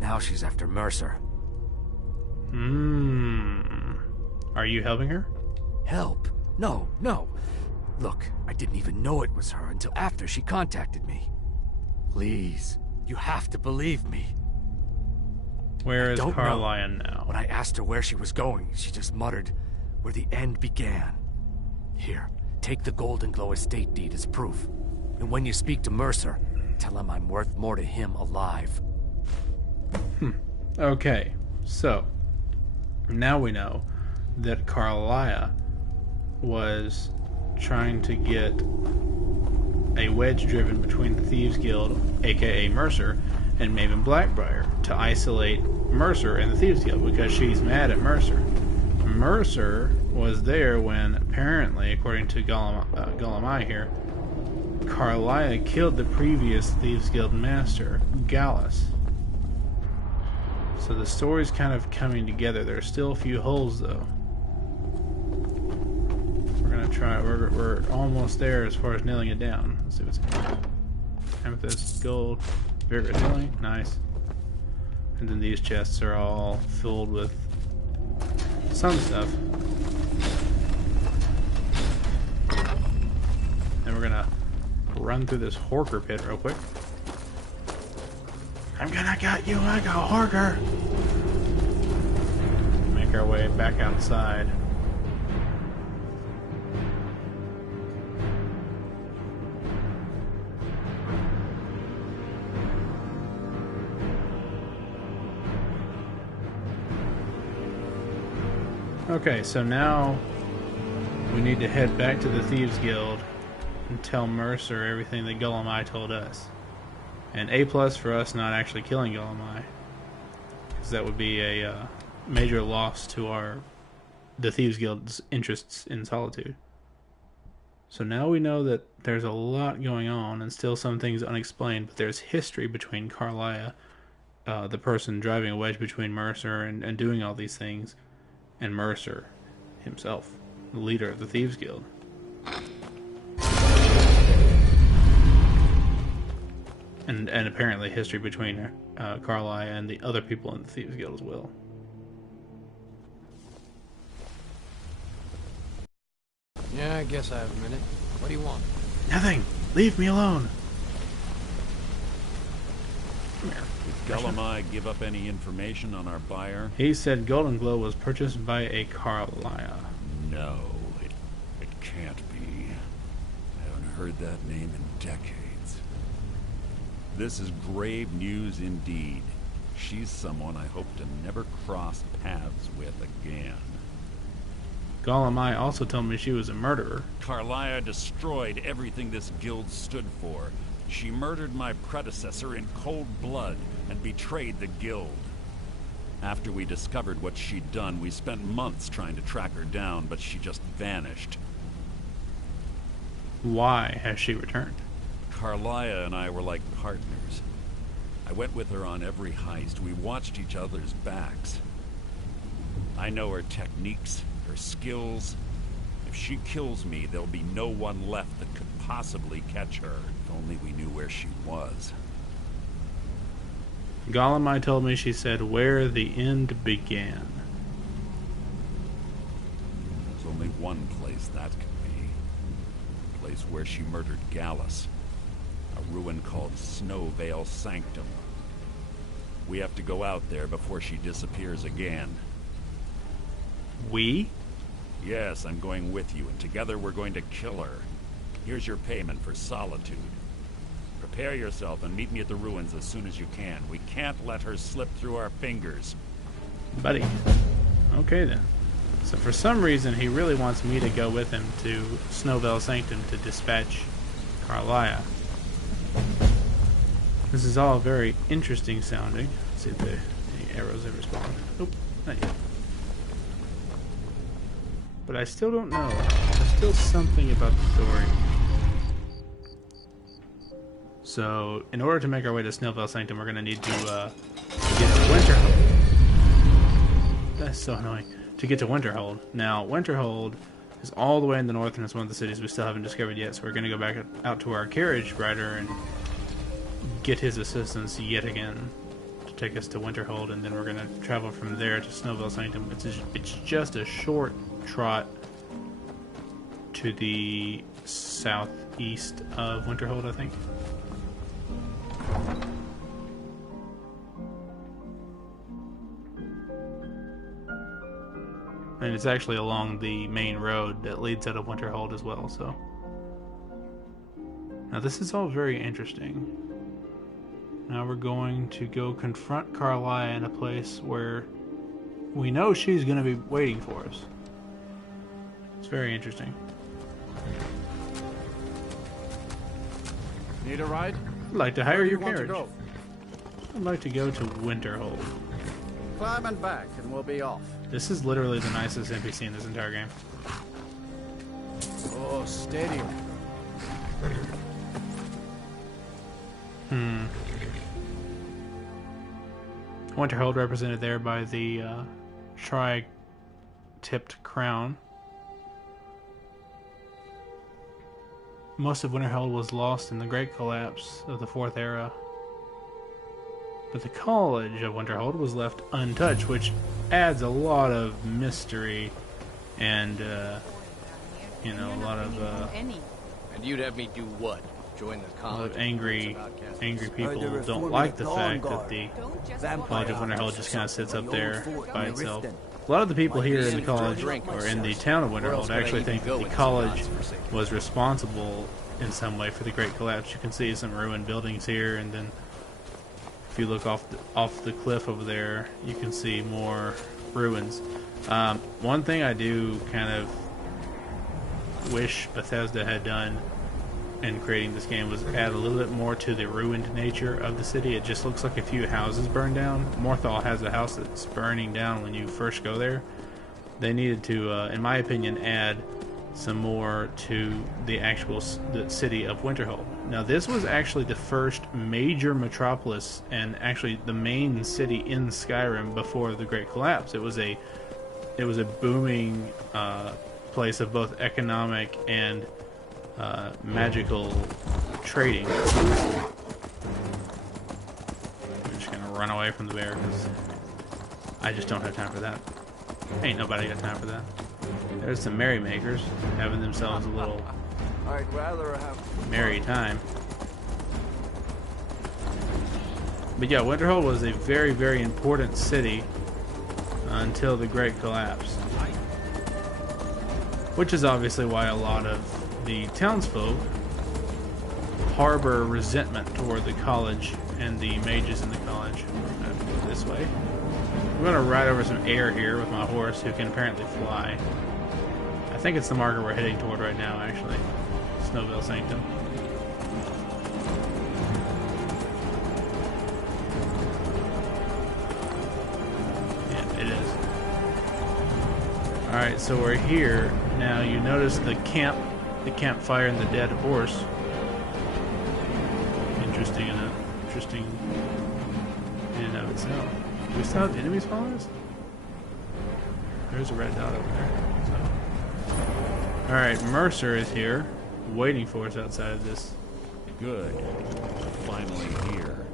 Now she's after Mercer. Are you helping her? Help? No, no. Look, I didn't even know it was her until after she contacted me. Please, you have to believe me. Where is Carlia now? When I asked her where she was going, she just muttered, where the end began. Here, take the Golden Glow estate deed as proof. And when you speak to Mercer, tell him I'm worth more to him alive. Okay, so now we know that Carlia was trying to get a wedge driven between the Thieves Guild, aka Mercer, and Maven Blackbriar to isolate Mercer and the Thieves Guild because she's mad at Mercer. Mercer was there when, apparently, according to Gollum here, Carlia killed the previous Thieves Guild master, Gallus. So the story's kind of coming together. There's still a few holes, though. We're gonna try. We're almost there as far as nailing it down. Let's see what's here. Amethyst, gold, vigorous healing, nice. And then these chests are all filled with some stuff. And we're gonna run through this Horker pit real quick. I'm gonna get you like a Horker! Make our way back outside. Okay, so now we need to head back to the Thieves Guild and tell Mercer everything that Gollum told us. And A+ for us not actually killing Gollum, because that would be a major loss to the Thieves Guild's interests in Solitude. So now we know that there's a lot going on and still some things unexplained, but there's history between Carlia, the person driving a wedge between Mercer and doing all these things, and Mercer himself, the leader of the Thieves Guild. And apparently history between Carlia and the other people in the Thieves Guild as well. Yeah, I guess I have a minute. What do you want? Nothing! Leave me alone! Did Gullum give up any information on our buyer? He said Golden Glow was purchased by a Carlia. No, it can't be. I haven't heard that name in decades. This is grave news indeed. She's someone I hope to never cross paths with again. Gollum also told me she was a murderer. Carlia destroyed everything this guild stood for. She murdered my predecessor in cold blood and betrayed the guild. After we discovered what she'd done, we spent months trying to track her down, but she just vanished. Why has she returned? Carlia and I were like partners. I went with her on every heist. We watched each other's backs. I know her techniques, her skills. If she kills me, there'll be no one left that could possibly catch her. If only we knew where she was. Gollum told me she said where the end began. There's only one place that could be. The place where she murdered Gallus. A ruin called Snowvale Sanctum. We have to go out there before she disappears again. We? Yes, I'm going with you, and together we're going to kill her. Here's your payment for solitude. Prepare yourself and meet me at the ruins as soon as you can. We can't let her slip through our fingers. Buddy. Okay then. So for some reason he really wants me to go with him to Snowvale Sanctum to dispatch Carlia. This is all very interesting sounding. Let's see if any arrows ever spawn. Nope, not yet. But I still don't know. There's still something about the story. So, in order to make our way to Snowvale Sanctum, we're going to need to get to Winterhold. That's so annoying. To get to Winterhold. Now, Winterhold is all the way in the north, and it's one of the cities we still haven't discovered yet. So we're going to go back out to our carriage rider and get his assistance yet again to take us to Winterhold, and then we're going to travel from there to Snowvale Sanctum. It's just a short trot to the southeast of Winterhold, I think. And it's actually along the main road that leads out of Winterhold as well, so. Now this is all very interesting. Now we're going to go confront Carlia in a place where we know she's going to be waiting for us. It's very interesting. Need a ride? I'd like to hire your Where do you carriage. want to I'd like to go to Winterhold. go? Climb and back, and we'll be off. This is literally the nicest NPC in this entire game. Oh, steady. Winterhold represented there by the tri-tipped crown. Most of Winterhold was lost in the Great Collapse of the Fourth Era. But the College of Winterhold was left untouched, which adds a lot of mystery and, you know, a lot of, And you'd have me do what? Join the a lot college? of angry people don't like the fact that the College of Winterhold just kind of sits up there by itself. A lot of the people here in the college, or in the town of Winterhold, actually think that the college was responsible in some way for the Great Collapse. You can see some ruined buildings here, and then if you look off the cliff over there, you can see more ruins. One thing I do kind of wish Bethesda had done in creating this game was add a little bit more to the ruined nature of the city. It just looks like a few houses burned down. Morthal has a house that's burning down when you first go there. They needed to, in my opinion, add some more to the actual the city of Winterhold. Now, this was actually the first major metropolis and actually the main city in Skyrim before the Great Collapse. It was a booming place of both economic and magical trading. I'm just gonna run away from the bear because I just don't have time for that. Ain't nobody got time for that. There's some merrymakers having themselves a little I'd rather have merry time. But yeah, Winterhold was a very, very important city until the Great Collapse. Which is obviously why a lot of the townsfolk harbor resentment toward the college and the mages in the college. I'm going to go this way. I'm going to ride over some air here with my horse, who can apparently fly. I think it's the marker we're heading toward right now, actually. Snowvale Sanctum. Yeah, it is. Alright, so we're here. Now you notice the campfire and the dead horse. Interesting enough. interesting in and of itself. Do we still have enemies following us? There's a red dot over there. So. Alright, Mercer is here, waiting for us outside of this. Good. Finally here.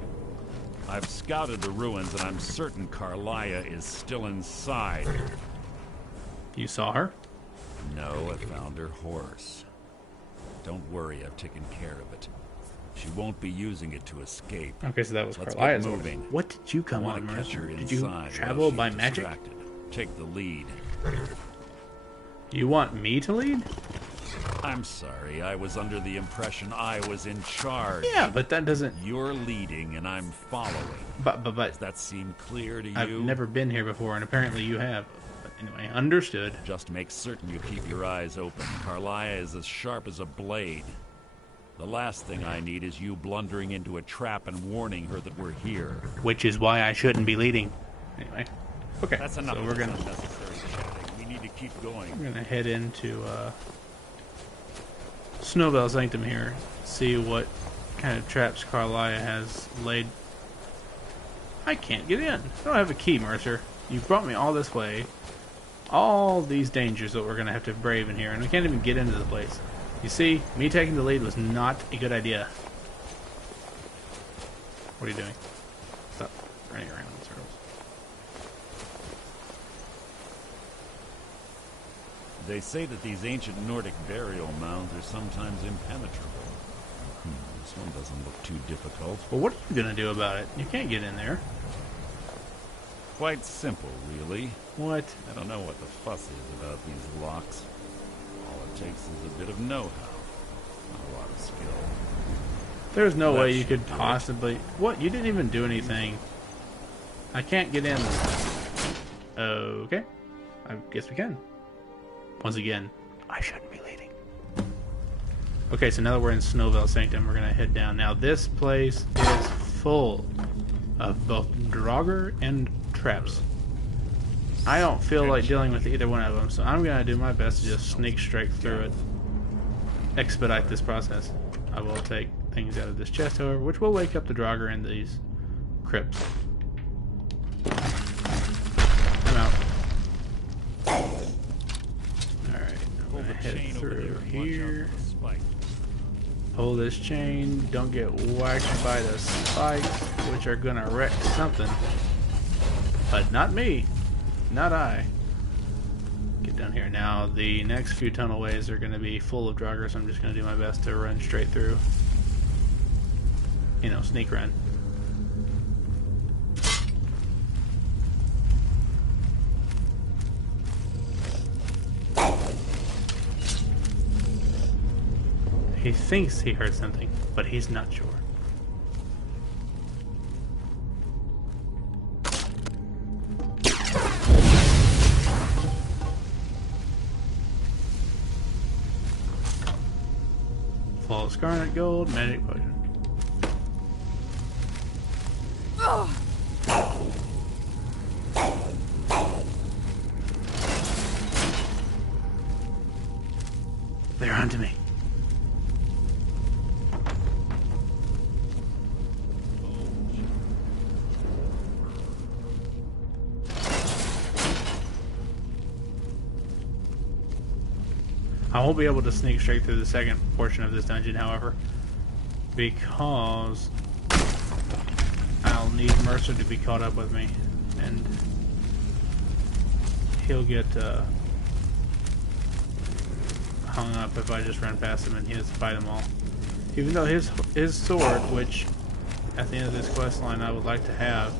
I've scouted the ruins and I'm certain Carlia is still inside. You saw her? No, I found her horse. Don't worry, I've taken care of it. She won't be using it to escape. Okay, so that was Let's Carlia's get order. moving. What did you come on, catch her Mercer? Did inside you travel while by she's magic? distracted. Take the lead. You want me to lead? I'm sorry, I was under the impression I was in charge. Yeah, but that doesn't... You're leading and I'm following. But Does that seem clear to you? I've never been here before, and apparently you have. But anyway, understood. Just make certain you keep your eyes open. Carlia is as sharp as a blade. The last thing I need is you blundering into a trap and warning her that we're here. Which is why I shouldn't be leading. Anyway. Okay, That's enough. so we're gonna... unnecessary chatting. We need to keep going. We're gonna head into Snowbell Sanctum here, see what kind of traps Carlia has laid. I can't get in. I don't have a key, Mercer. You brought me all this way. All these dangers that we're gonna have to brave in here, and we can't even get into the place. You see, me taking the lead was not a good idea. What are you doing? Stop running around in circles. They say that these ancient Nordic burial mounds are sometimes impenetrable. This one doesn't look too difficult. Well, what are you gonna do about it? You can't get in there. Quite simple, really. What? I don't know what the fuss is about these locks. All it takes is a bit of know-how. Not a lot of skill. There's no way you could possibly... What? You didn't even do anything. I can't get in. Okay. I guess we can. Once again, I shouldn't be leading. Okay, so now that we're in Snowbell Sanctum, we're going to head down. Now, this place is full of both Draugr and traps. I don't feel like dealing with either one of them, so I'm going to do my best to just sneak straight through it. Expedite this process. I will take things out of this chest, however, which will wake up the Draugr in these crypts. I'm out. Alright, I'm going to head through here. Pull this chain. Don't get whacked by the spikes, which are going to wreck something. But not me. Not I. Get down here. Now, the next few tunnelways are going to be full of Draugr, so I'm just going to do my best to run straight through. You know, sneak run. He thinks he heard something, but he's not sure. Flawless Scarlet Gold, Magic Potion. They're onto me. I won't be able to sneak straight through the second portion of this dungeon, however, because I'll need Mercer to be caught up with me, and he'll get hung up if I just run past him and he has to fight them all. Even though his sword, which at the end of this quest line I would like to have...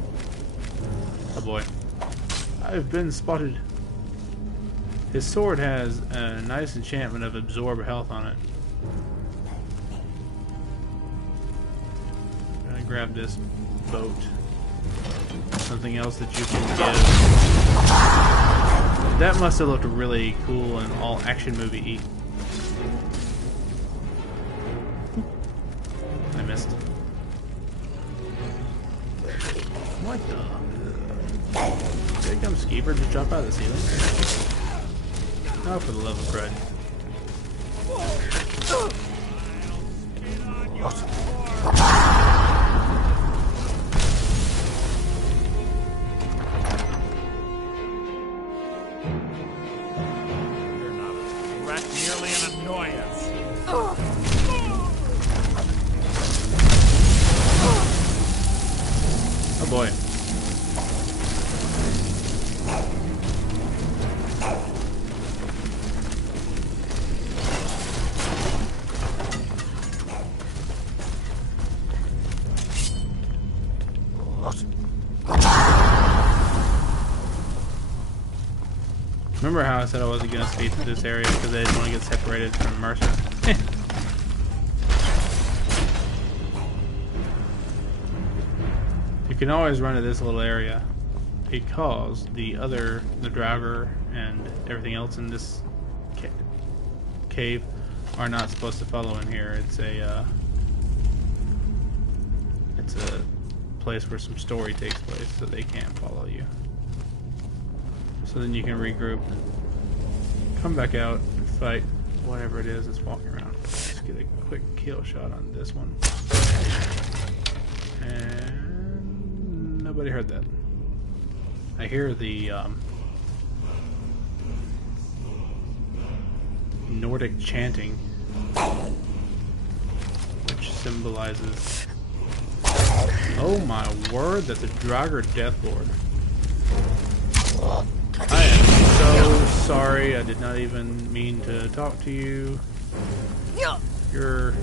Oh boy. I've been spotted. His sword has a nice enchantment of absorb health on it. I'm gonna grab this boat. Something else that you can give. That must have looked really cool and all action movie-y. I missed. What the? Here comes Skeeper to jump out of the ceiling. Oh, for the love of crud. Remember how I said I wasn't going to speed through this area because I didn't want to get separated from Mercer? You can always run to this little area because the driver and everything else in this cave are not supposed to follow in here. It's a place where some story takes place, so they can't follow you. So then you can regroup, come back out, and fight whatever it is that's walking around. Let's get a quick kill shot on this one. And nobody heard that. I hear the Nordic chanting, which symbolizes... Oh my word, that's a Draugr Death Lord. I am so sorry, I did not even mean to talk to you. You're...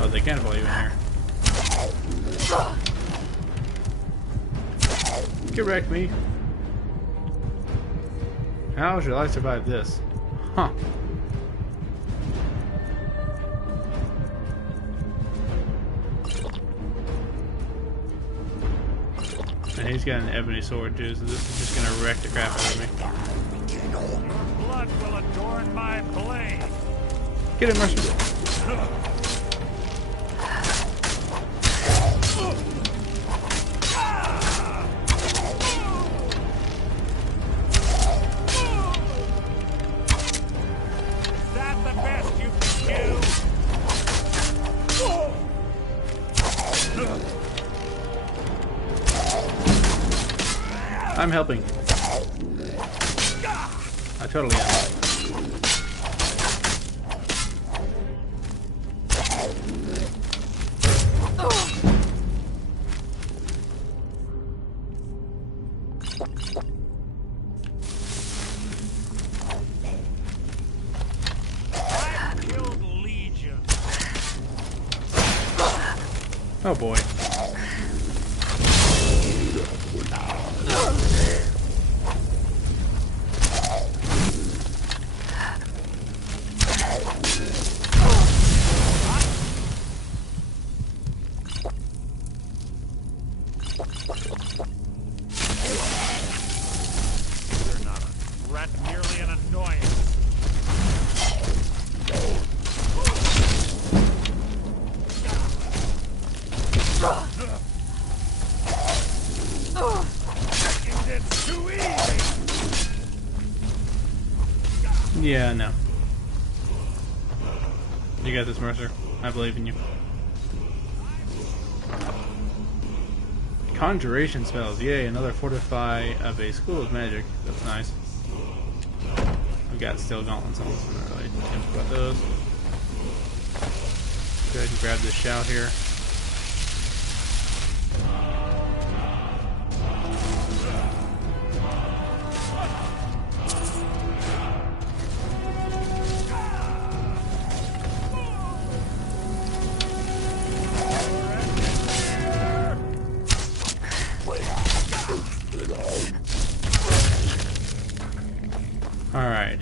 Oh, they can't follow you in here. Get wrecked, me. How should I survive this? Huh. And he's got an ebony sword too, so this is just gonna wreck the crap out of me. Your blood will adorn my blade. Get him, Mercer. I'm helping. I totally am. Oh boy. They're not a threat, merely an annoyance. It's too easy. Yeah, no. You got this, Mercer. I believe in you. Conjuration spells. Yay, another fortify of a school of magic. That's nice. We got steel gauntlets on this one. I'm not really tempted about those. Go ahead and grab this shout here. Alright,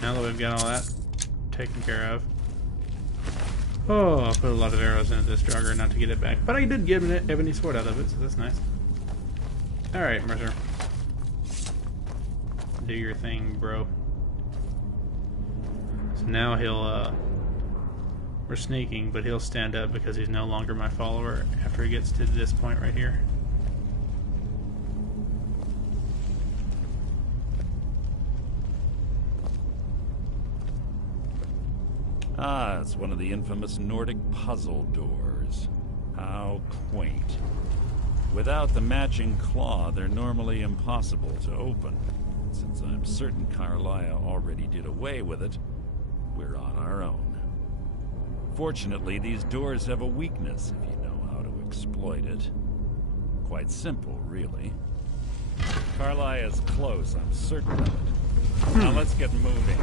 now that we've got all that taken care of. Oh, I put a lot of arrows into this Draugr not to get it back. But I did get an ebony sword out of it, so that's nice. Alright, Mercer. Do your thing, bro. So now he'll, we're sneaking, but he'll stand up because he's no longer my follower after he gets to this point right here. Ah, it's one of the infamous Nordic puzzle doors. How quaint. Without the matching claw, they're normally impossible to open. Since I'm certain Carlisle already did away with it, we're on our own. Fortunately, these doors have a weakness if you know how to exploit it. quite simple, really. Carlisle is close, I'm certain of it. Now let's get moving.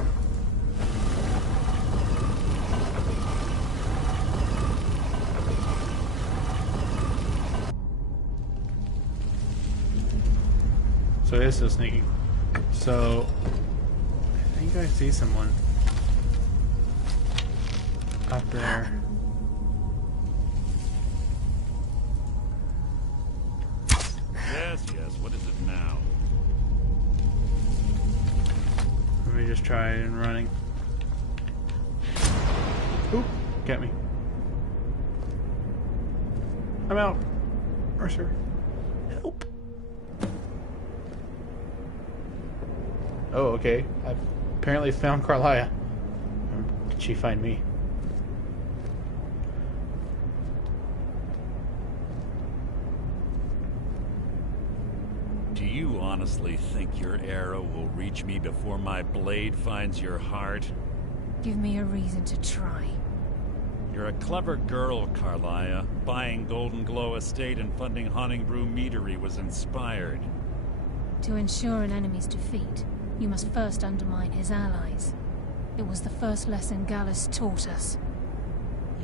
So it is still sneaking. So I think I see someone up there. Yes, what is it now? Let me just try and running. Oop, get me. I'm out. Mercer. Help. Oh, okay. I've apparently found Carlisle. Or did she find me? Do you honestly think your arrow will reach me before my blade finds your heart? Give me a reason to try. You're a clever girl, Carlisle. Buying Golden Glow Estate and funding Honningbrew Meadery was inspired. To ensure an enemy's defeat, you must first undermine his allies. It was the first lesson Gallus taught us.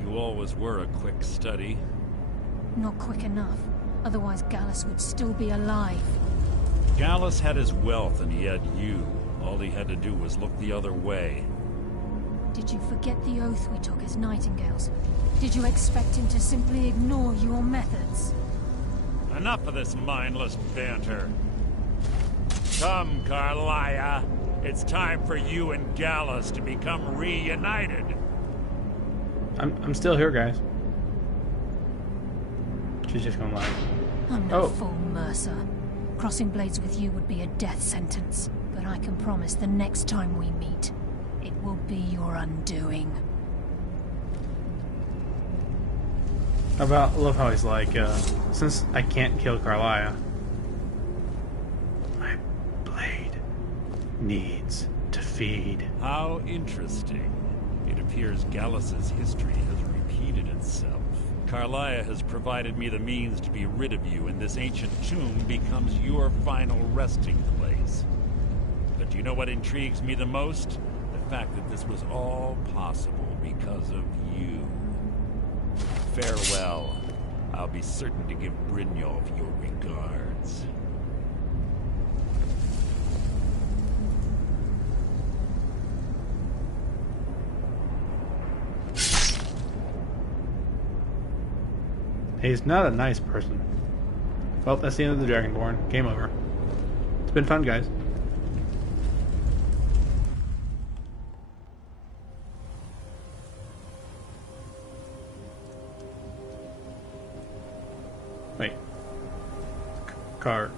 You always were a quick study. Not quick enough. Otherwise Gallus would still be alive. Gallus had his wealth and he had you. All he had to do was look the other way. Did you forget the oath we took as Nightingales? Did you expect him to simply ignore your methods? Enough of this mindless banter. Come, Carlisle. It's time for you and Gallus to become reunited. I'm still here, guys. She's just gonna lie. I'm no fool, Mercer. Crossing blades with you would be a death sentence, but I can promise the next time we meet, it will be your undoing. I love how he's like, since I can't kill Carlisle, my blade needs to feed. How interesting. It appears Gallus's history has repeated itself. Carlisle has provided me the means to be rid of you, and this ancient tomb becomes your final resting place. But you know what intrigues me the most? The fact that this was all possible because of you. Farewell. I'll be certain to give Brynjolf your regards. He's not a nice person. Well, that's the end of the Dragonborn. Game over. It's been fun, guys. Wait. Carlisle?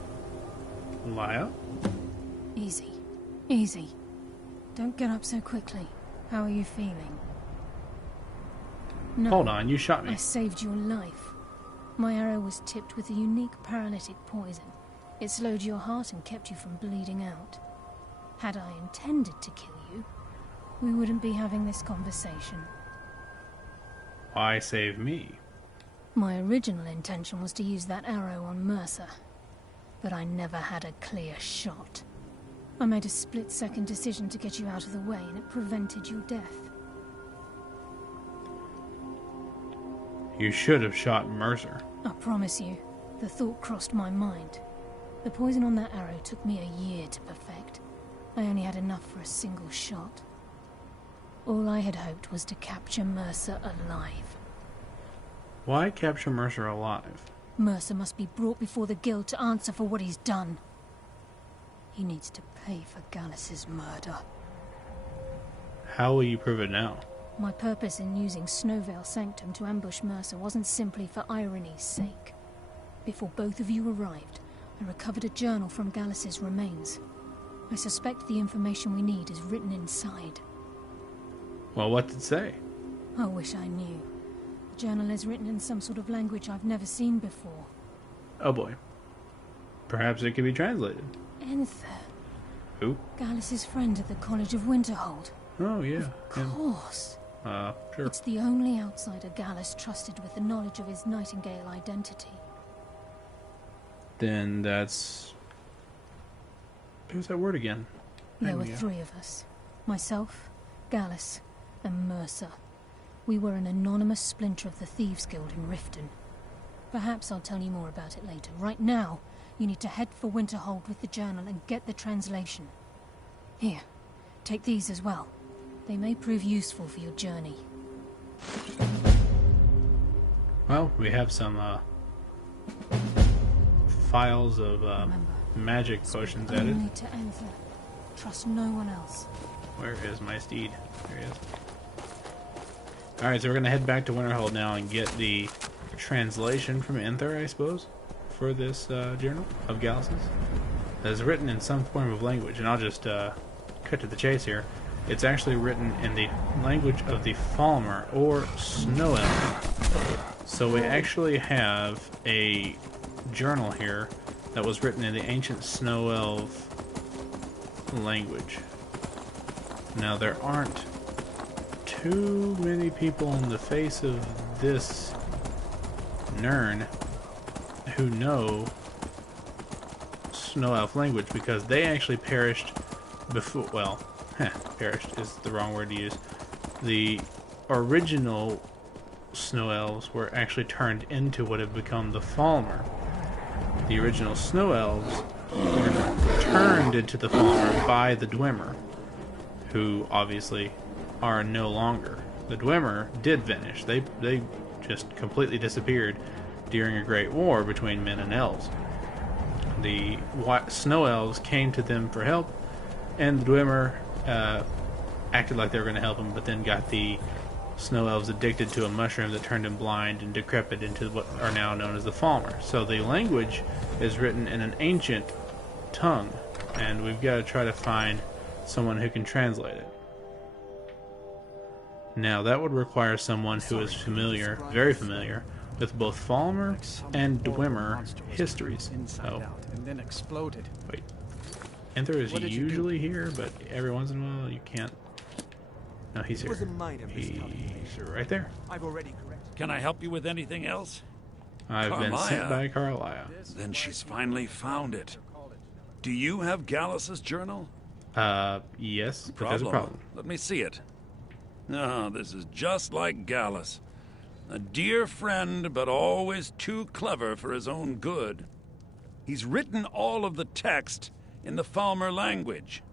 Easy. Easy. Don't get up so quickly. How are you feeling? No, hold on, you shot me. I saved your life. My arrow was tipped with a unique paralytic poison. It slowed your heart and kept you from bleeding out. Had I intended to kill you, we wouldn't be having this conversation. Why save me? My original intention was to use that arrow on Mercer, but I never had a clear shot. I made a split-second decision to get you out of the way, and it prevented your death. You should have shot Mercer. I promise you, the thought crossed my mind. The poison on that arrow took me a year to perfect. I only had enough for a single shot. All I had hoped was to capture Mercer alive. Why capture Mercer alive? Mercer must be brought before the guild to answer for what he's done. He needs to pay for Gallus's murder. How will you prove it now? My purpose in using Snowvale Sanctum to ambush Mercer wasn't simply for irony's sake. Before both of you arrived, I recovered a journal from Gallus's remains. I suspect the information we need is written inside. Well, what did it say? I wish I knew. The journal is written in some sort of language I've never seen before. Oh boy. Perhaps it can be translated. Enther. Who? Gallus's friend at the College of Winterhold. Oh, yeah. Of course. Sure. It's the only outsider Gallus trusted with the knowledge of his Nightingale identity. then that's... Who's that word again? There were 3 of us. Myself, Gallus, and Mercer. We were an anonymous splinter of the Thieves Guild in Riften. Perhaps I'll tell you more about it later. Right now, you need to head for Winterhold with the journal and get the translation. Here, take these as well. They may prove useful for your journey. Well, we have some files of magic potions added. Only to enter. Trust no one else. Where is my steed? There he is. Alright, so we're going to head back to Winterhold now and get the translation from Enther, I suppose, for this journal of Gallus's. That is written in some form of language, and I'll just cut to the chase here. It's actually written in the language of the Falmer, or Snow Elf. So we actually have a journal here that was written in the ancient Snow Elf language. Now, there aren't too many people on the face of this Nirn who know Snow Elf language, because they actually perished before, well, perished is the wrong word to use. The original Snow Elves were actually turned into what have become the Falmer. The original Snow Elves were turned into the Falmer by the Dwemer, who obviously are no longer. The Dwemer did vanish. They just completely disappeared during a great war between men and elves. The Snow Elves came to them for help, and the Dwemer acted like they were going to help them, but then got the Snow Elves addicted to a mushroom that turned them blind and decrepit into what are now known as the Falmer. So the language is written in an ancient tongue, and we've got to try to find someone who can translate it. Now, that would require someone who is familiar, very familiar, with both Falmer and Dwemer histories. Oh. And then exploded. Wait. Enther is usually here, but every once in a while you can't. No, he's here. He's right there. Can I help you with anything else? I've been sent by Carlia. Then she's finally found it. Do you have Gallus's journal? Yes, but there's a problem. Let me see it. No, this is just like Gallus. A dear friend, but always too clever for his own good. He's written all of the text in the Falmer language.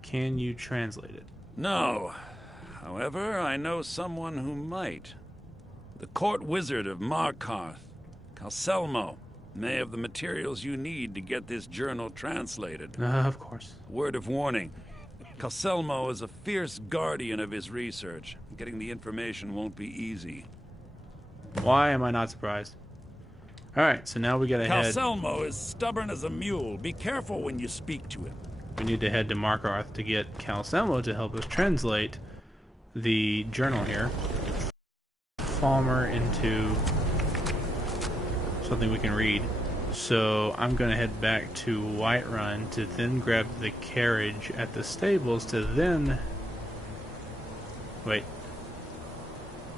Can you translate it? No. However, I know someone who might. The court wizard of Markarth, Calselmo, may have the materials you need to get this journal translated. Of course. Word of warning. Calselmo is a fierce guardian of his research. Getting the information won't be easy. Why am I not surprised? Alright, so now we gotta head... Calselmo is stubborn as a mule. Be careful when you speak to him. We need to head to Markarth to get Calselmo to help us translate the journal here. Falmer into something we can read. So I'm going to head back to Whiterun to then grab the carriage at the stables to then... Wait.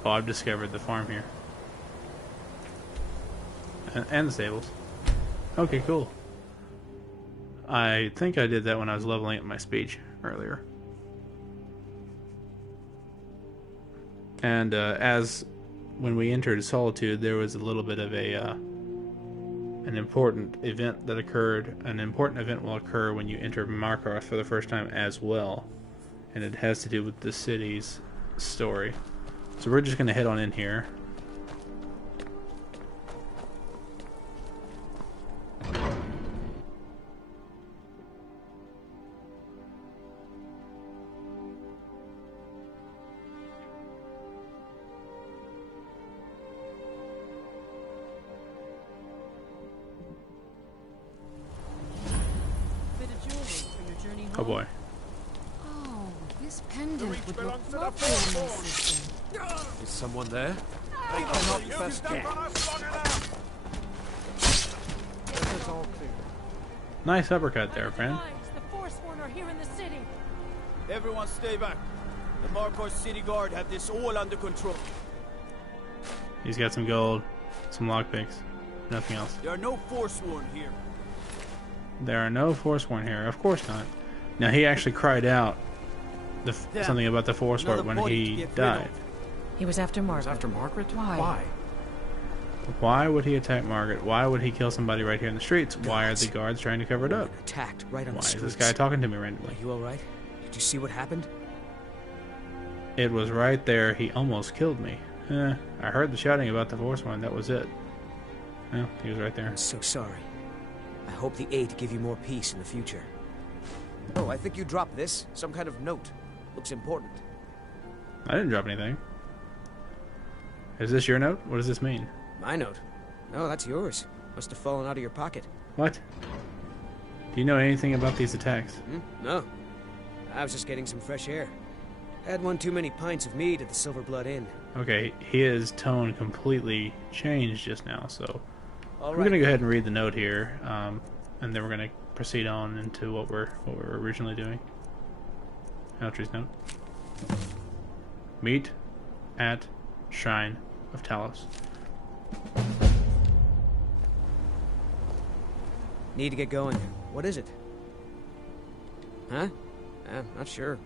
Oh, I've discovered the farm here. And the stables. Okay, cool. I think I did that when I was leveling up my speech earlier. And as when we entered Solitude, there was a little bit of a... an important event that occurred. An important event will occur when you enter Markarth for the first time as well, and it has to do with the city's story. So we're just going to head on in here. Oh boy. Oh, this pendant would look lovely on my system. Is someone there? I cannot best get. Nice uppercut there, friend. The Forsworn are here in the city. Everyone stay back. The Markarth City Guard have this all under control. He's got some gold. some lockpicks. Nothing else. There are no Forsworn here. There are no Forsworn here. Of course not. Now, he actually cried out something about the Forsworn when he died. He was after Margaret. After Margaret? Why? Why would he attack Margaret? Why would he kill somebody right here in the streets? Why are the guards trying to cover it up? Attacked right on Why the streets. is this guy talking to me randomly? Are you alright? Did you see what happened? It was right there. He almost killed me. I heard the shouting about the Forsworn. That was it. Well, he was right there. I'm so sorry. I hope the aid give you more peace in the future. Oh, I think you dropped this. Some kind of note. Looks important. I didn't drop anything. Is this your note? What does this mean? My note? No, that's yours. Must have fallen out of your pocket. What? Do you know anything about these attacks? No. I was just getting some fresh air. Had one too many pints of mead at the Silver Blood Inn. Okay, his tone completely changed just now, so All we're right. gonna go ahead and read the note here, and then we're gonna proceed on into what we're originally doing. Eltry's note. Meet at Shrine of Talos. Need to get going. What is it? Huh? Not sure.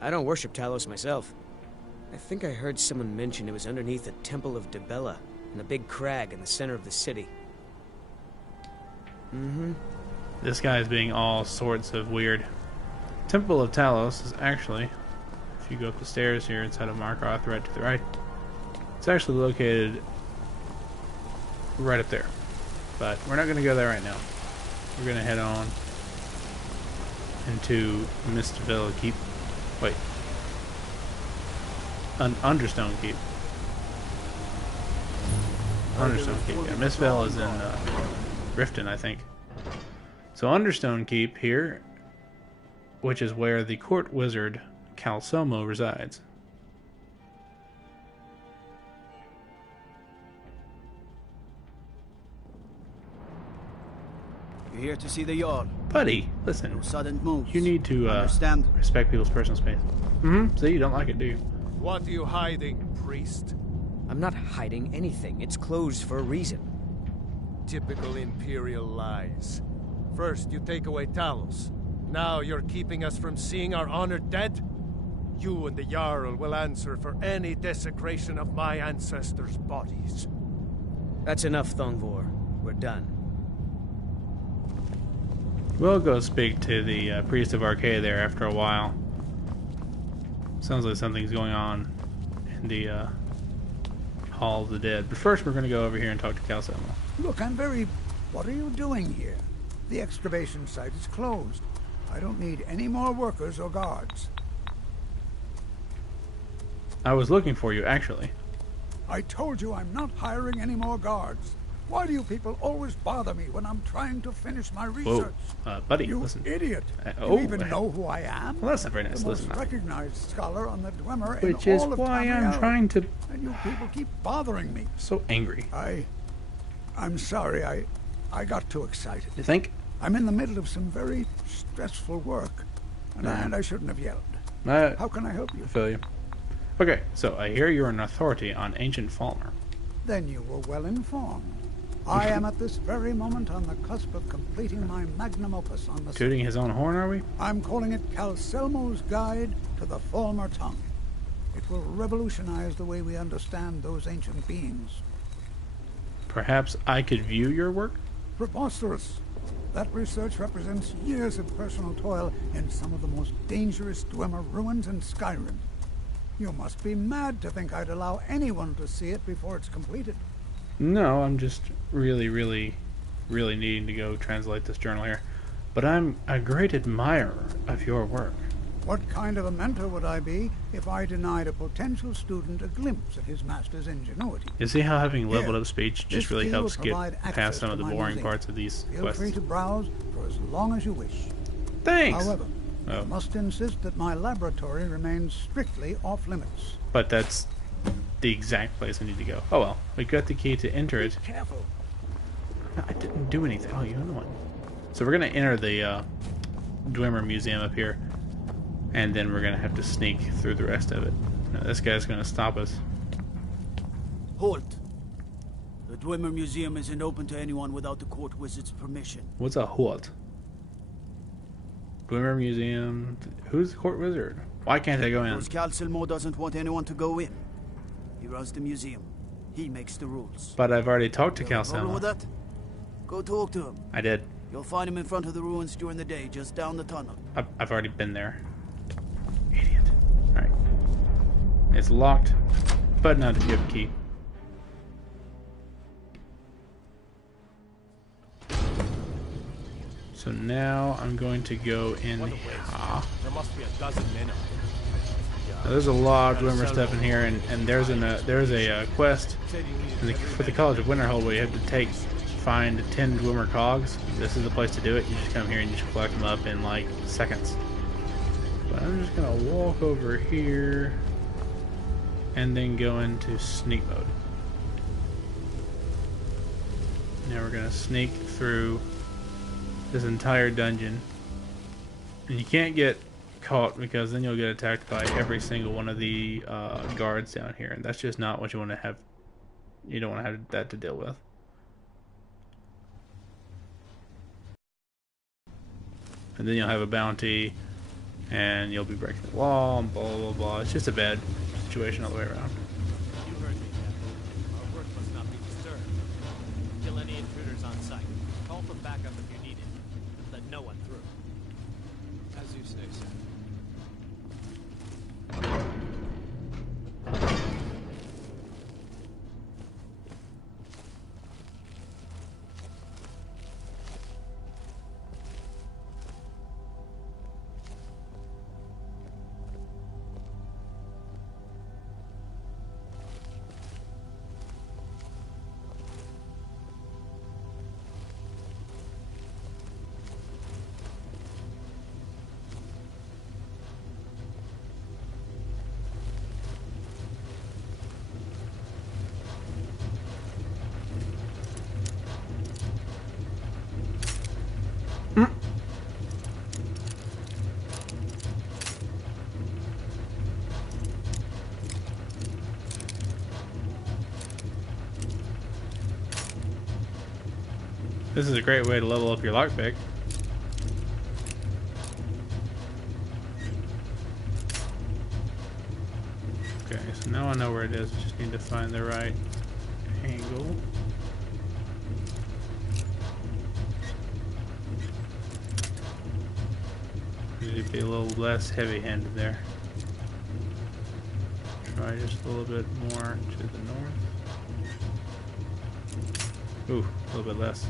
I don't worship Talos myself. I think I heard someone mention it was underneath the Temple of Dibella, in a big crag in the center of the city. This guy is being all sorts of weird. Temple of Talos is actually, if you go up the stairs here inside of Markarth, right to the right, it's actually located right up there. But we're not going to go there right now. We're going to head on into Mistville Keep. Wait. Understone Keep. Understone Keep. Yeah, Mistville is in Riften, I think. So Understone Keep here, which is where the court wizard Calsomo resides. You're here to see the Jarl. Buddy, listen. No sudden moves. You need to Understand? respect people's personal space. See, you don't like it, do you? What are you hiding, priest? I'm not hiding anything. It's closed for a reason. Typical Imperial lies. First, you take away Talos. Now you're keeping us from seeing our honored dead? You and the Jarl will answer for any desecration of my ancestors' bodies. That's enough, Thongvor. We're done. We'll go speak to the priest of Arcade there after a while. Sounds like something's going on in the Hall of the Dead. But first, we're going to go over here and talk to Calsomo. Look, I'm very... What are you doing here? The excavation site is closed. I don't need any more workers or guards. I was looking for you, actually. I told you I'm not hiring any more guards. Why do you people always bother me when I'm trying to finish my research? Whoa, buddy, you listen. idiot. Oh, You even know who I am? Well, that's not very nice. The Listen most now. recognized scholar on the Dwemer Which in is all of why I'm Tamriel. trying to... And you people keep bothering me. So angry. I'm sorry. I got too excited. You think? I'm in the middle of some very stressful work, and I shouldn't have yelled. How can I help you? I feel you. Okay, so I hear you're an authority on ancient Falmer. Then you were well informed. I am at this very moment on the cusp of completing my magnum opus on the... Tooting his own horn, are we? I'm calling it Calselmo's Guide to the Falmer Tongue. It will revolutionize the way we understand those ancient beings. Perhaps I could view your work? Preposterous. That research represents years of personal toil in some of the most dangerous Dwemer ruins in Skyrim. You must be mad to think I'd allow anyone to see it before it's completed. No, I'm just really needing to go translate this journal here. But I'm a great admirer of your work. What kind of a mentor would I be if I denied a potential student a glimpse at his master's ingenuity? You see how having leveled Here, up speech just this really key helps will get provide past access some of to the my boring museum. parts of these Feel quests. free to browse for as long as you wish. Thanks! However, I must insist that my laboratory remains strictly off limits. But that's the exact place I need to go. Oh well, we got the key to enter it. Careful. No, I didn't do anything. Oh, you're the one. So we're going to enter the Dwemer Museum up here. And then we're going to have to sneak through the rest of it. Now, this guy's going to stop us. Halt. The Dwemer Museum isn't open to anyone without the court wizard's permission. What's a what? Dwemer Museum. Who's the court wizard? Why can't I go in? Because Calcelmo doesn't want anyone to go in. He runs the museum. He makes the rules. But I've already talked to Problem with Calcelmo. that? Go talk to him. I did. You'll find him in front of the ruins during the day, just down the tunnel. I've already been there. Idiot. Alright. It's locked, but not if you have a key. So now I'm going to go in here. There must be a dozen men. Now, there's a lot of Dwemer stuff in here, and there's a quest for the College of Winterhold where you have to find 10 Dwemer cogs. This is the place to do it. You just come here and you just collect them up in like seconds. But I'm just gonna walk over here and then go into sneak mode. Now we're gonna sneak through this entire dungeon, and you can't get caught because then you'll get attacked by every single one of the guards down here, and that's just not what you want to have. You don't want to have that to deal with. And then you'll have a bounty, and you'll be breaking the law, and blah blah blah. It's just a bad situation all the way around. You heard me, Captain. Our work must not be disturbed. Kill any intruders on sight. Call for backup if you need it. Let no one through. As you say, sir. This is a great way to level up your lockpick. Okay, so now I know where it is. I just need to find the right angle. Need to be a little less heavy-handed there. Try just a little bit more to the north. Ooh, a little bit less.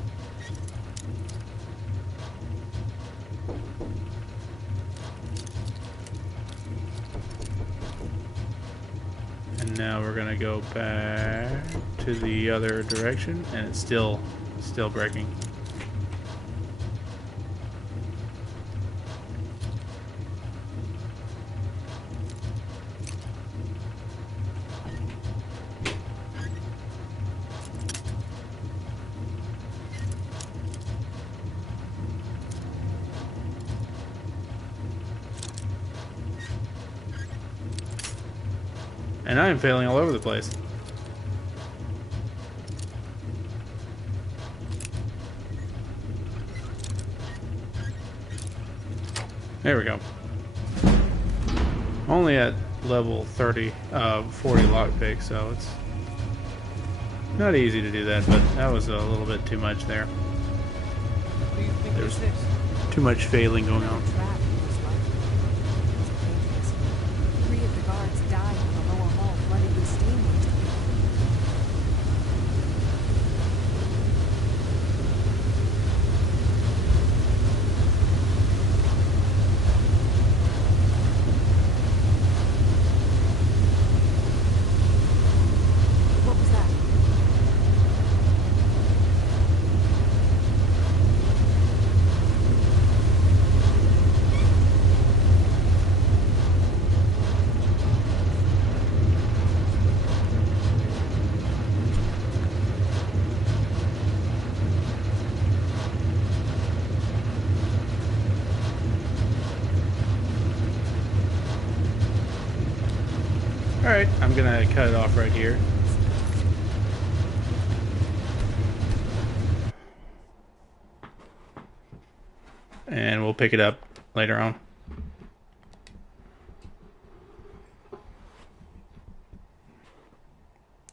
And now we're gonna go back to the other direction, and it's still breaking. And I am failing all over the place. There we go. Only at level 40 lockpick, so it's not easy to do that, but that was a little bit too much there. There's too much failing going on. Three of the guards died in the lower hall, flooded with steam. What was that? Alright, I'm gonna cut it off right here. and we'll pick it up later on.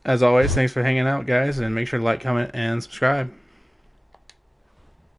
As always, thanks for hanging out, guys, and make sure to like, comment, and subscribe.